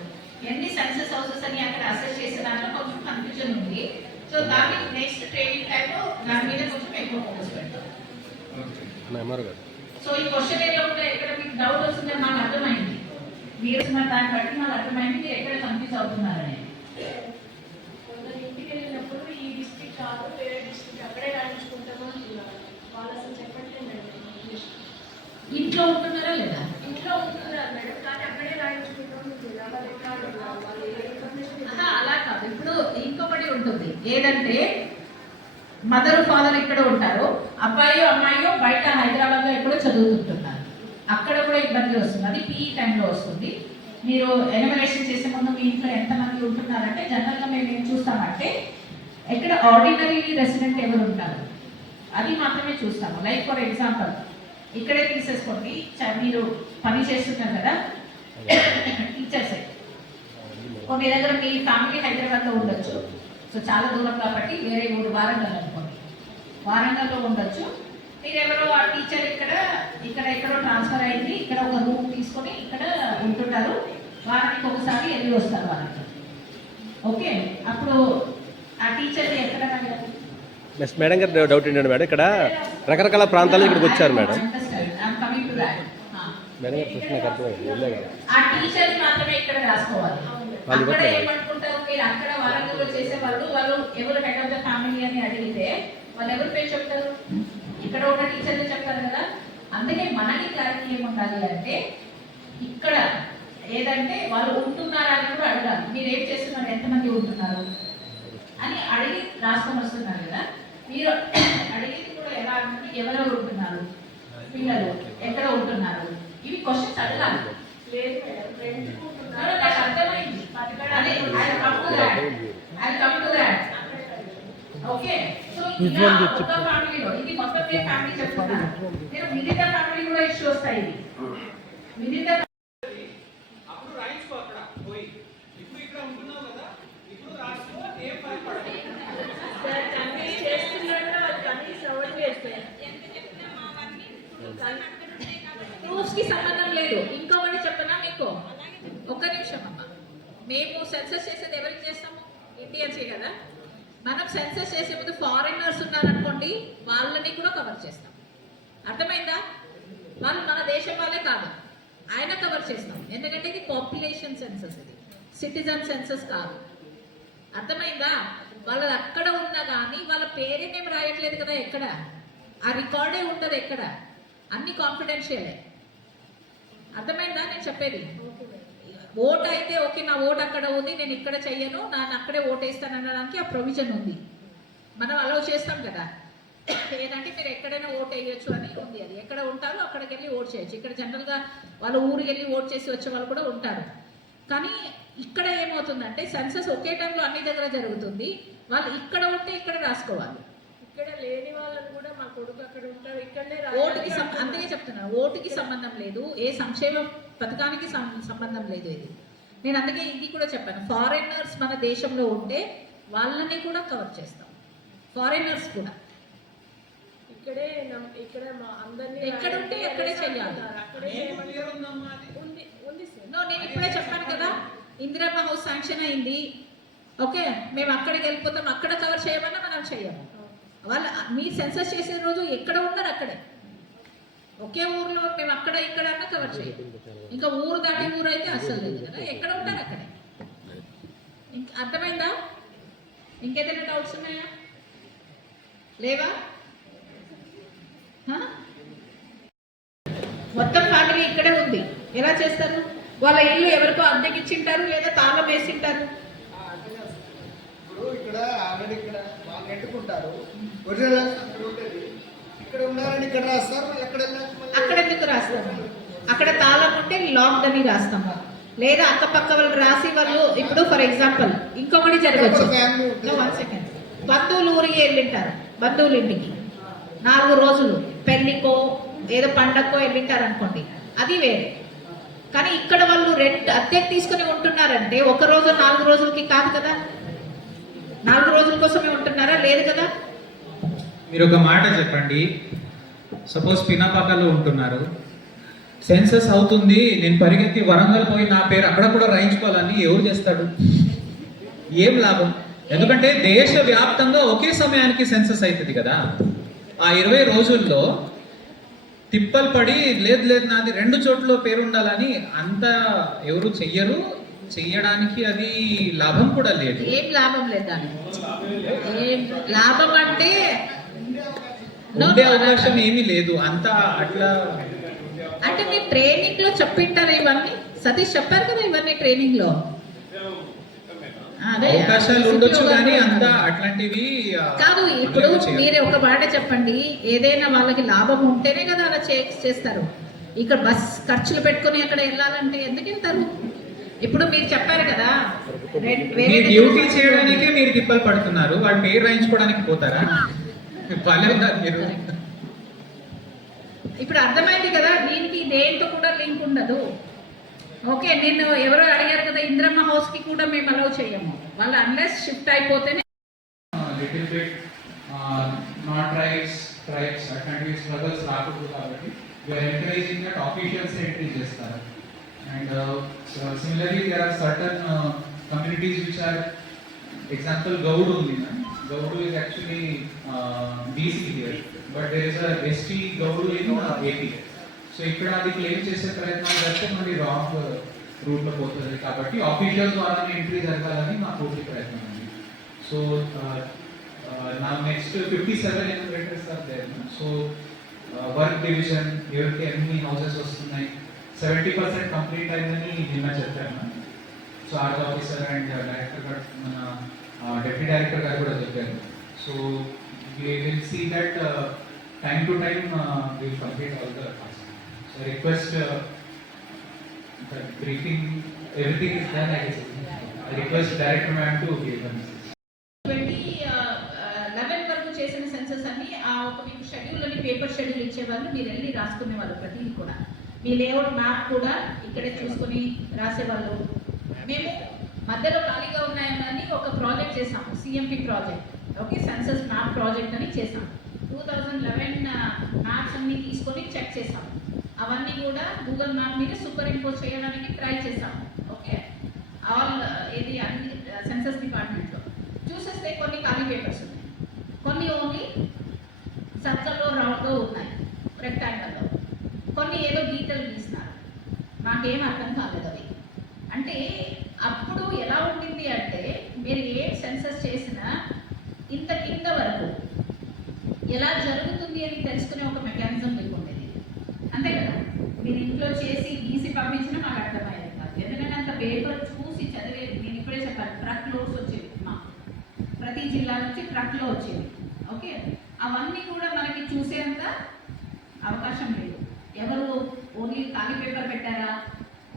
ఎన్ని సెన్సస్ హౌసెస్ అని అక్కడ అసెస్ చేసే దాంట్లో కొంచెం కన్ఫ్యూజన్ ఉంది. సో దాన్ని నెక్స్ట్ ట్రైనింగ్ టైంలో దాని మీద కొంచెం ఎక్కువ ఫోకస్ పెడతాం. సో ఈ క్వశ్చన్ ఏదో కూడా ఎక్కడ మీకు డౌట్ వస్తుందని మాకు అర్థమైంది, మీరు దాన్ని బట్టి మాకు అర్థమైంది మీరు ఎక్కడ కన్ఫ్యూజ్ అవుతున్నారని. ఇంటికి వెళ్ళినప్పుడు ఈ డిస్ట్రిక్ట్ కాదు వేరే డిస్ట్రిక్ట్ అక్కడే రాయించుకుంటామో వాళ్ళు అసలు చెప్పట్లేదు మేడం. ఇంట్లో ఉంటున్నారా లేదా? ఇంట్లో ఉంటున్నారు మేడం కానీ అక్కడే రాయించుకుంటాం, అలా కాదు. ఇప్పుడు ఇంకొకటి ఉంటుంది ఏదంటే మదర్ ఫాదర్ ఇక్కడ ఉంటారు, అబ్బాయో అమ్మాయో బయట హైదరాబాద్ లో ఎక్కడో చదువుతుంటున్నారు, అక్కడ కూడా ఇబ్బంది వస్తుంది. అది పీఈ టైంలో వస్తుంది. మీరు ఎన్యుమరేషన్ చేసే ముందు మీ ఇంట్లో ఎంతమంది ఉంటున్నారంటే జనరల్గా మేము ఏం చూస్తామంటే ఎక్కడ ఆర్డినరీ రెసిడెంట్ ఎవరు ఉంటారు అది మాత్రమే చూస్తాము. లైక్ ఫర్ ఎగ్జాంపుల్ ఇక్కడే తీసేసుకోండి, మీరు పని చేస్తున్నారు కదా, టీచర్సే. కొన్ని దగ్గర మీ ఫ్యామిలీ హైదరాబాద్లో ఉండొచ్చు, సో చాలా దూరం కాబట్టి వేరే ఊరు వారంగల్ అనుకోండి, వారంగల్లో ఉండొచ్చు. మీరెవరో ఆ టీచర్ ఇక్కడ ఎక్కడో ట్రాన్స్ఫర్ అయింది, ఇక్కడ ఒక రూమ్ తీసుకొని ఇక్కడ ఉంటున్నారు, వారానికి ఒకసారి వెళ్ళి వస్తారు వాళ్ళకి. ఓకే, అప్పుడు ఆ టీచర్ ఎక్కడ నెక్స్ట్ మేడం గారు డౌట్ ఏంటంటే మేడం, ఇక్కడ రకరకాల ప్రాంతాల ఇక్కడికి వచ్చారు మేడం. మేడం గారు ప్రశ్న నాకు అర్థమైంది, వెళ్ళే కదా. ఆ టీచర్ మాత్రమే ఇక్కడ రాసుకోవాలి. అక్కడ ఏమనుకుంటారు మీరు, అక్కడ వారంలో చేసే వాళ్ళు ఎవరు హెడ్ ఆఫ్ ద ఫ్యామిలీ అని అడిగితే వాళ్ళు ఎవరు పేరు చెప్తారు? ఇక్కడ ఉన్న టీచర్లు చెప్తారు కదా. అందుకే మనకి క్లారిటీ ఏముండాలి అంటే, ఇక్కడ ఏదంటే వాళ్ళు ఉంటున్నారా అని కూడా అడగాలి. మీరు ఏం చేస్తున్నారు, ఎంతమంది ఉంటున్నారు అని అడిగి రాసుకొని వస్తున్నారు కదా. మీరు అడిగేది కూడా ఎలా అంటే ఎవరెవరు ఉంటున్నారు, పిల్లలు ఎక్కడ ఉంటున్నారు, ఇవి క్వశ్చన్స్ అడగాలి. నాకు అర్థమైంది. అదే I'll come to that. Okay, so ఇలా ఒక ఫ్యామిలీలో ఇది మొత్తం ఏ ఫ్యామిలీ చెప్తున్నారు, నేను మిగతా ఫ్యామిలీ కూడా ఇష్యూ వస్తాయి. మిగతా అప్పుడు రాయించుకో అక్కడ పోయి. ఇప్పుడు ఇక్కడ ఉంటున్నావు కదా, ఇప్పుడు రాసుకో, ఏం భయపడదు. ప్రూఫ్స్ కి సంబంధం లేదు. ఇంకొకటి చెప్పనా మీకు, ఒక్క నిమిషం అమ్మ. మేము సెన్సస్ చేసేది ఎవరికి చేస్తాము? ఇండియన్సే కదా. మనం సెన్సస్ చేసే ముందు ఫారినర్స్ ఉన్నారనుకోండి, వాళ్ళని కూడా కవర్ చేస్తాం. అర్థమైందా? వాళ్ళు మన దేశం వాళ్ళే కాదు, ఆయన కవర్ చేస్తాం. ఎందుకంటే ఇది పాపులేషన్ సెన్సస్, ఇది సిటిజన్ సెన్సస్ కాదు. అర్థమైందా? వాళ్ళు అక్కడ ఉన్నా కానీ వాళ్ళ పేరే మేము రాయట్లేదు కదా, ఎక్కడ ఆ రికార్డే ఉండదు, ఎక్కడ అన్ని కాన్ఫిడెన్షియలే. అర్థమైందా నేను చెప్పేది? ఓట్ అయితే ఓకే, నా ఓట్ అక్కడ ఉంది, నేను ఇక్కడ చెయ్యను, నేను అక్కడే ఓట్ వేస్తాను అనడానికి ఆ ప్రొవిజన్ ఉంది. మనం అలౌ చేస్తాం కదా, ఏదంటే మీరు ఎక్కడైనా ఓట్ వేయొచ్చు అని ఉంది. అది ఎక్కడ ఉంటారో అక్కడికి వెళ్ళి ఓట్ చేయొచ్చు. ఇక్కడ జనరల్గా వాళ్ళ ఊరికి వెళ్ళి ఓట్ చేసి వచ్చే వాళ్ళు కూడా ఉంటారు. కానీ ఇక్కడ ఏమవుతుందంటే సెన్సస్ ఒకే టైంలో అన్ని దగ్గర జరుగుతుంది. వాళ్ళు ఇక్కడ ఉంటే ఇక్కడ రాసుకోవాలి, ఇక్కడ లేని వాళ్ళని కూడా మా కొడుకు అక్కడ ఉంటారు, ఇక్కడనే ఓటుకి అందుకే చెప్తున్నాను, ఓటుకి సంబంధం లేదు, ఏ సంక్షేమ పథకానికి సంబంధం లేదు ఇది. నేను అందుకే ఇది కూడా చెప్పాను, ఫారినర్స్ మన దేశంలో ఉంటే వాళ్ళని కూడా కవర్ చేస్తాం, ఫారినర్స్ కూడా. ఇక్కడ మా అందరినీ ఎక్కడ ఉంటే ఎక్కడే చెయ్యాలి. నేను ఇప్పుడే చెప్పాను కదా, ఇందిరమ్మ హౌస్ శాంక్షన్ అయింది, ఓకే, మేము అక్కడికి వెళ్ళిపోతాం, అక్కడ కవర్ చేయమన్నా మనం చెయ్యము. వాళ్ళు మీరు సెన్సస్ చేసే రోజు ఎక్కడ ఉన్నారు అక్కడే, ఒకే ఊర్లో మేము అక్కడ ఇక్కడ అన్నా కవర్ చేయం. ఇంకా ఊరు దాటి ఊరు అయితే అస్సలు లేదు కదా, ఎక్కడ ఉంటారు అక్కడే. ఇంకా అర్థమైందా? ఇంకేదైనా డౌట్స్ ఉన్నాయా? లేవా? మొత్తం ఫ్యామిలీ ఇక్కడే ఉంది, ఎలా చేస్తారు? వాళ్ళ ఇల్లు ఎవరికో అద్దెకిచ్చింటారు లేదా తాళం వేసింటారు. ఇప్పుడు ఇక్కడ ఆల్రెడీ ఇక్కడ వాళ్ళు నెట్టుకుంటారు, ఒరిజినల్ అక్కడ ఉంటుంది, ఇక్కడ ఉన్నారని ఇక్కడ రాస్తారు, అక్కడ ఎందుకు రాస్తాము? అక్కడ తాళం ఉంటే లాక్డ్ అని రాస్తాము, లేదా అక్కపక్క వాళ్ళు రాసి వాళ్ళు ఇప్పుడు ఫర్ ఎగ్జాంపుల్ ఇంకొకటి జరగచ్చు. 1 సెకండ్, బంధువులు ఊరికి వెళ్ళింటారు, బంధువులు ఇంటికి 4 రోజులు పెళ్లికో ఏదో పండగకో వెళ్ళింటారు అనుకోండి, అది వేరే. కానీ ఇక్కడ వాళ్ళు రెంట్ అద్దెకి తీసుకుని ఉంటున్నారంటే 1 రోజు 4 రోజులకి కాదు కదా, 4 రోజుల కోసమే ఉంటున్నారా? లేదు కదా. మీరు ఒక మాట చెప్పండి, సపోజ్ పినాపాకలో ఉంటున్నారు, సెన్సస్ అవుతుంది, నేను పరిగెత్తి వరంగల్ పోయి నా పేరు అక్కడ కూడా రాయించుకోవాలని ఎవరు చేస్తాడు? ఏం లాభం? ఎందుకంటే దేశవ్యాప్తంగా ఒకే సమయానికి సెన్సస్ అవుతుంది కదా. ఆ 20 రోజుల్లో తిప్పలు పడి లేదు నాది 2 చోట్ల పేరు ఉండాలని అంత ఎవరు చెయ్యరు, చెయ్యడానికి అది లాభం కూడా లేదు. ఏం లాభం లేదా? ఏం లాభం అంటే ఉండే అవకాశం ఏమీ లేదు, అంతా అట్లా. అంటే మీరు ట్రైనింగ్ లో చెప్పింటారు ఇవన్నీ, సతీష్ చెప్పారు కదా ఇవన్నీ ట్రైనింగ్ లో. అవకాశాలు ఉండొచ్చు కానీ అంతా అట్లాంటివి కాదు. ఇప్పుడు మీరే ఒక మాట చెప్పండి, ఏదైనా వాళ్ళకి లాభం ఉంటేనే కదా అలా చేస్తారు. ఇక్కడ బస్ ఖర్చులు పెట్టుకుని అక్కడ వెళ్ళాలంటే ఎందుకు వెళ్తారు? ఇప్పుడు మీరు చెప్పారు కదా, డ్యూటీ చేయడానికే మీరు తిప్పలు పడుతున్నారు, వాడు పేరు రాయించుకోవడానికి పోతారా? మీరు ఇప్పుడు అర్థమైంది కదా, దీనికి దేంతో కూడా లింక్ ఉండదు. ఓకే, నేను ఎవరో అడిగారు కదా, ఇంద్రమ్మ హౌస్కి కూడా మేము అలౌ చేయము. వాళ్ళు అన్లెస్ షిఫ్ట్ అయిపోతేనే. లిటిల్ బిట్ నాన్ ట్రైబ్స్ అట్లాంటివి స్ట్రగల్స్ రాకూడదు కాబట్టి we are encouraging that officials entry చేస్తారు. And similarly there are certain communities which are example Goud ఉంది. Goud is actually BC here, but there is a ST Goud in AP. So ఇక్కడ అది claim చేసే ప్రయత్నం చేస్తే మళ్ళీ రాంగ్ రూట్లో పోతుంది కాబట్టి ఆఫీషియల్ ద్వారానే ఎంట్రీ జరగాలని మా పూర్తి ప్రయత్నం ఉంది. సో నా next 57 enumerators are there. So work division ఎవరికి ఎన్ని హౌసెస్ వస్తున్నాయి 70% కంప్లీట్ అయిందని నిన్న చెప్పాను. So art officer and director గారు మన డెప్యూటీ డైరెక్టర్ గారు కూడా చెప్పారు. So we will see that time to time we will complete all the tasks. So request the briefing, everything is done. I request director ma'am to give them. 2011 వరకు చేసిన census అన్ని ఆ ఒక మీకు schedule అని పేపర్ షెడ్యూల్ ఇచ్చేవాళ్ళు, మీరు వెళ్ళి రాసుకునేవాళ్ళు. ప్రతిదీ కూడా మీ లేఅవుట్ మ్యాప్ కూడా ఇక్కడే చూసుకొని రాసేవాళ్ళు. మేము మధ్యలో ఖాళీగా ఉన్నాయని ఒక ప్రాజెక్ట్ చేసాము, CMP project. Okay, census map project అని చేసాం. 2011 మ్యాప్స్ అన్ని తీసుకొని చెక్ చేసాం. అవన్నీ కూడా గూగుల్ మ్యాప్ మీద సూపర్ ఇంపోజ్ చేయడానికి ట్రై చేసాం. ఓకే, ఆల్ ఇది అన్ని సెన్సస్ డిపార్ట్మెంట్లో చూసేస్తే కొన్ని ఖాళీ పేపర్స్ ఉన్నాయి, కొన్ని ఓన్లీ సర్కిల్లో రౌండ్లో ఉన్నాయి, రెక్టాంగిల్లో, కొన్ని ఏదో గీతలు గీసినారు. నాకేం అర్థం కాలేదు అవి. అంటే అప్పుడు ఎలా ఉండింది అంటే మీరు ఏ సెన్సస్ చేసినా ఇంత కింద వరకు ఎలా జరుగుతుంది అని తెలుసుకునే ఒక మెకానిజం మీకు ఉండేది, అంతే కదా. మీరు ఇంట్లో చేసి గీసి పంపించినా మాకు అర్థమయ్యేది కాదు, ఎందుకంటే అంత పేపర్ చూసి చదివేది. నేను ఇప్పుడే చెప్పాను, ట్రక్ లోడ్స్ వచ్చేవి మా ప్రతి జిల్లా నుంచి ట్రక్లో వచ్చేవి. ఓకే, అవన్నీ కూడా మనకి చూసేంత అవకాశం లేదు. ఎవరు ఓన్లీ ఖాళీ పేపర్ పెట్టారా,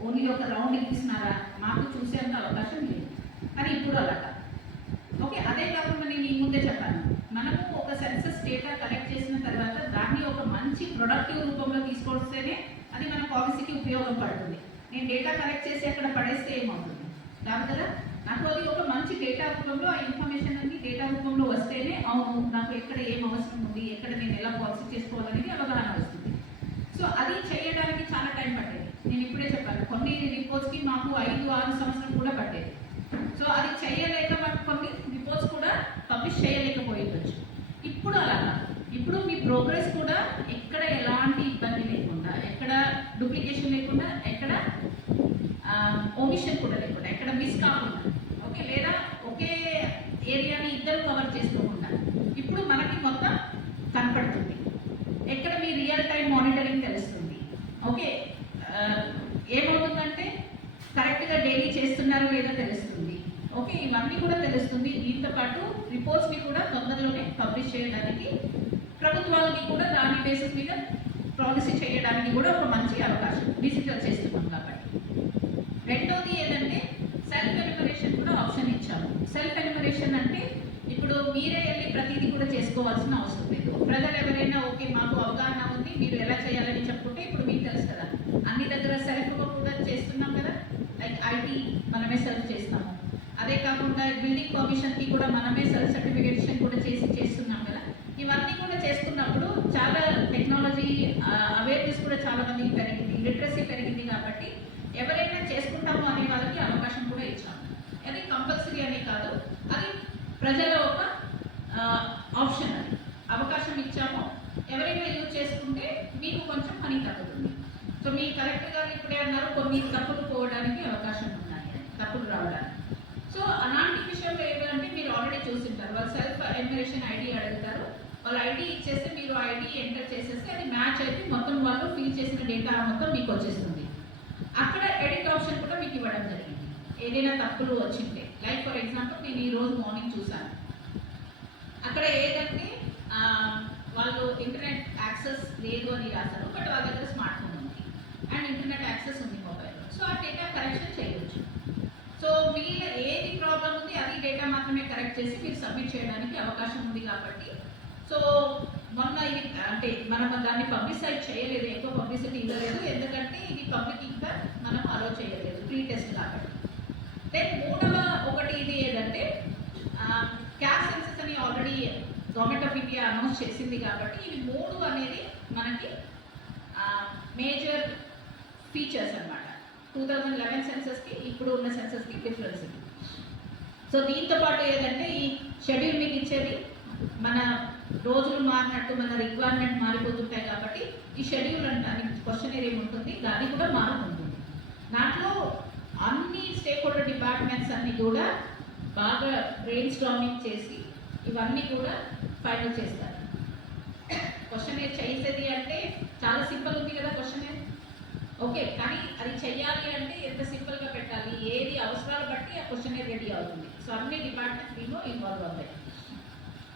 ఓన్లీ ఒక రౌండ్ ఇస్తున్నారా, మాకు చూసేంత అవకాశం లేదు. కానీ ఇప్పుడు అలా కాదు. ఓకే, అదే కాకుండా నేను ఈ ముందే చెప్పాను, మనము ఒక సెన్సస్ డేటా కలెక్ట్ చేసిన తర్వాత దాన్ని ఒక మంచి ప్రొడక్టివ్ రూపంలో తీసుకొస్తేనే అది మన పాలసీకి ఉపయోగం పడుతుంది. నేను డేటా కలెక్ట్ చేసి అక్కడ పడేస్తే ఏమవుతుంది కాదు కదా. నాకు అది ఒక మంచి డేటా రూపంలో, ఆ ఇన్ఫర్మేషన్ అన్ని డేటా రూపంలో వస్తేనే అవును నాకు ఎక్కడ ఏం అవసరం ఉంది, ఎక్కడ నేను ఎలా పాలసీ చేసుకోవాలనేది అవగాహన వస్తుంది. సో అది చేయడానికి చాలా టైం పట్టేది. నేను ఇప్పుడే చెప్పాను, కొన్ని రిపోర్ట్స్కి మాకు 5-6 సంవత్సరం కూడా పట్టేది. సో అది చేయలేక మాకు కొన్ని రిపోర్ట్స్ కూడా పబ్లిష్ చేయలేకపోయిండొచ్చు. ఇప్పుడు అలా కాదు. ఇప్పుడు మీ ప్రోగ్రెస్ కూడా ఎక్కడ ఎలాంటి ఇబ్బంది లేకుండా, ఎక్కడ డూప్లికేషన్ లేకుండా, ఎక్కడ ఓమిషన్ కూడా లేకుండా, ఎక్కడ మిస్ కాకుండా, ఓకే, లేదా ఒకే ఏరియాని ఇద్దరు కవర్ చేసుకోకుండా ఇప్పుడు మనకి మొత్తం కనపడుతుంది. ఎక్కడ మీ రియల్ టైం మానిటరింగ్ తెలుస్తుంది. ఓకే, ఏమవుతుందంటే కరెక్ట్గా డైలీ చేస్తున్నారో లేదో తెలుస్తుంది. ఓకే, ఇవన్నీ కూడా తెలుస్తుంది. దీంతో పాటు రిపోర్ట్స్ని కూడా తొందరలోనే పబ్లిష్ చేయడానికి, ప్రభుత్వాలకి కూడా దాని బేసిస్ మీద పాలసీ చేయడానికి కూడా ఒక మంచి అవకాశం డిజిటల్ చేస్తున్నాం కాబట్టి. రెండోది ఏంటంటే సెల్ఫ్ ఎన్యూమరేషన్ కూడా ఆప్షన్ ఇచ్చాము. సెల్ఫ్ ఎన్యూమరేషన్ అంటే ఇప్పుడు మీరే వెళ్ళి ప్రతిదీ కూడా చేసుకోవాల్సిన అవసరం లేదు. ప్రజలు ఎవరైనా ఓకే మాకు అవగాహన ఉంది, మీరు ఎలా చేయాలని చెప్పుకుంటే ఇప్పుడు మీకు తెలుసు కదా, అన్ని దగ్గర సెల్ఫ్గా కూడా చేస్తున్నాం కదా. లైక్ ఐటీ మనమే సెల్ఫ్ చేస్తాము. అదే కాకుండా బిల్డింగ్ పర్మిషన్కి కూడా మనమే సెల్ఫ్ సర్టిఫికేషన్ కూడా చేస్తున్నాం కదా. ఇవన్నీ కూడా చేసుకున్నప్పుడు చాలా టెక్నాలజీ అవేర్నెస్ కూడా చాలా మందికి పెరిగింది, లిటరసీ పెరిగింది. కాబట్టి ఎవరైనా చేసుకుంటాము అనే వాళ్ళకి అవకాశం కూడా ఇచ్చాము. అది కంపల్సరీ అని కాదు, అది ప్రజల ఒక ఆప్షన్. అది అవకాశం ఇచ్చాము. ఎవరైనా యూజ్ చేసుకుంటే మీకు కొంచెం పని తగ్గుతుంది. సో మీ కరెక్ట్గా ఇప్పుడే అన్నారు కొన్ని తప్పులు పోవడానికి అవకాశం ఉన్నాయి, తప్పులు రావడానికి. సో అలాంటి విషయంలో ఏంటంటే మీరు ఆల్రెడీ చూసింటారు, వాళ్ళు సెల్ఫ్ ఎన్యూమరేషన్ ఐడి అడుగుతారు. వాళ్ళు ఐడి ఇచ్చేస్తే మీరు ఐడి ఎంటర్ చేసేస్తే అది మ్యాచ్ అయితే మొత్తం వాళ్ళు ఫిల్ చేసిన డేటా మొత్తం మీకు వచ్చేస్తుంది. అక్కడ ఎడిట్ ఆప్షన్ కూడా మీకు ఇవ్వడం జరిగింది. ఏదైనా తప్పులు వచ్చింటే, లైక్ ఫర్ ఎగ్జాంపుల్ నేను ఈరోజు మార్నింగ్ చూసాను, అక్కడ ఏదంటే వాళ్ళు ఇంటర్నెట్ యాక్సెస్ లేదు అని రాశారు, బట్ వాళ్ళ దగ్గర స్మార్ట్ ఫోన్ ఉంది అండ్ ఇంటర్నెట్ యాక్సెస్ ఉంది మొబైల్లో. సో ఆ డేటా కరెక్షన్ చేయవచ్చు. సో మీరు ఏది ప్రాబ్లం ఉంది అది డేటా మాత్రమే కరెక్ట్ చేసి మీరు సబ్మిట్ చేయడానికి అవకాశం ఉంది. కాబట్టి సో మొన్న ఇది అంటే మనం దాన్ని పబ్లిసైజ్ చేయలేదు, ఎక్కువ పబ్లిసిటీ ఇవ్వలేదు, ఎందుకంటే ఇది పబ్లిక్ ఇంకా మనం అలో చేయలేదు ప్రీ టెస్ట్ కాబట్టి. దెన్ మూడవ ఒకటి ఇది ఏదంటే క్యాస్ట్ సెన్సెస్ అని already government of India announce చేసింది కాబట్టి ఇవి 3 అనేది మనకి మేజర్ ఫీచర్స్ అన్నమాట. 2011 సెన్సస్కి ఇప్పుడు ఉన్న సెన్సస్కి డిఫరెన్స్ ఇది. సో దీంతో పాటు ఏదంటే ఈ షెడ్యూల్ మీకు ఇచ్చేది మన రోజులు మారినట్టు మన రిక్వైర్మెంట్ మారిపోతుంటాయి కాబట్టి ఈ షెడ్యూల్ అంటే క్వశ్చనరీ ఏముంటుంది దాన్ని కూడా మారుతుంటుంది. దాంట్లో అన్ని స్టేక్ హోల్డర్ డిపార్ట్మెంట్స్ అన్ని కూడా బాగా బ్రెయిన్ స్టార్మింగ్ చేసి ఇవన్నీ కూడా ఫైనల్ చేస్తారు. క్వశ్చనరీ చేసేది అంటే చాలా సింపుల్ ఉంది కదా క్వశ్చనరీ, ఓకే, కానీ అది చెయ్యాలి అంటే ఎంత సింపుల్గా పెట్టాలి, ఏది అవసరాలు బట్టి ఆ క్వశ్చనరీ రెడీ అవుతుంది. సో అన్ని డిపార్ట్మెంట్స్ దీనిలో ఇన్వాల్వ్ అవుతాయి.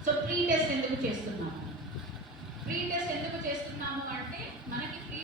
సో ప్రీ టెస్ట్ ఎందుకు చేస్తున్నాము అంటే మనకి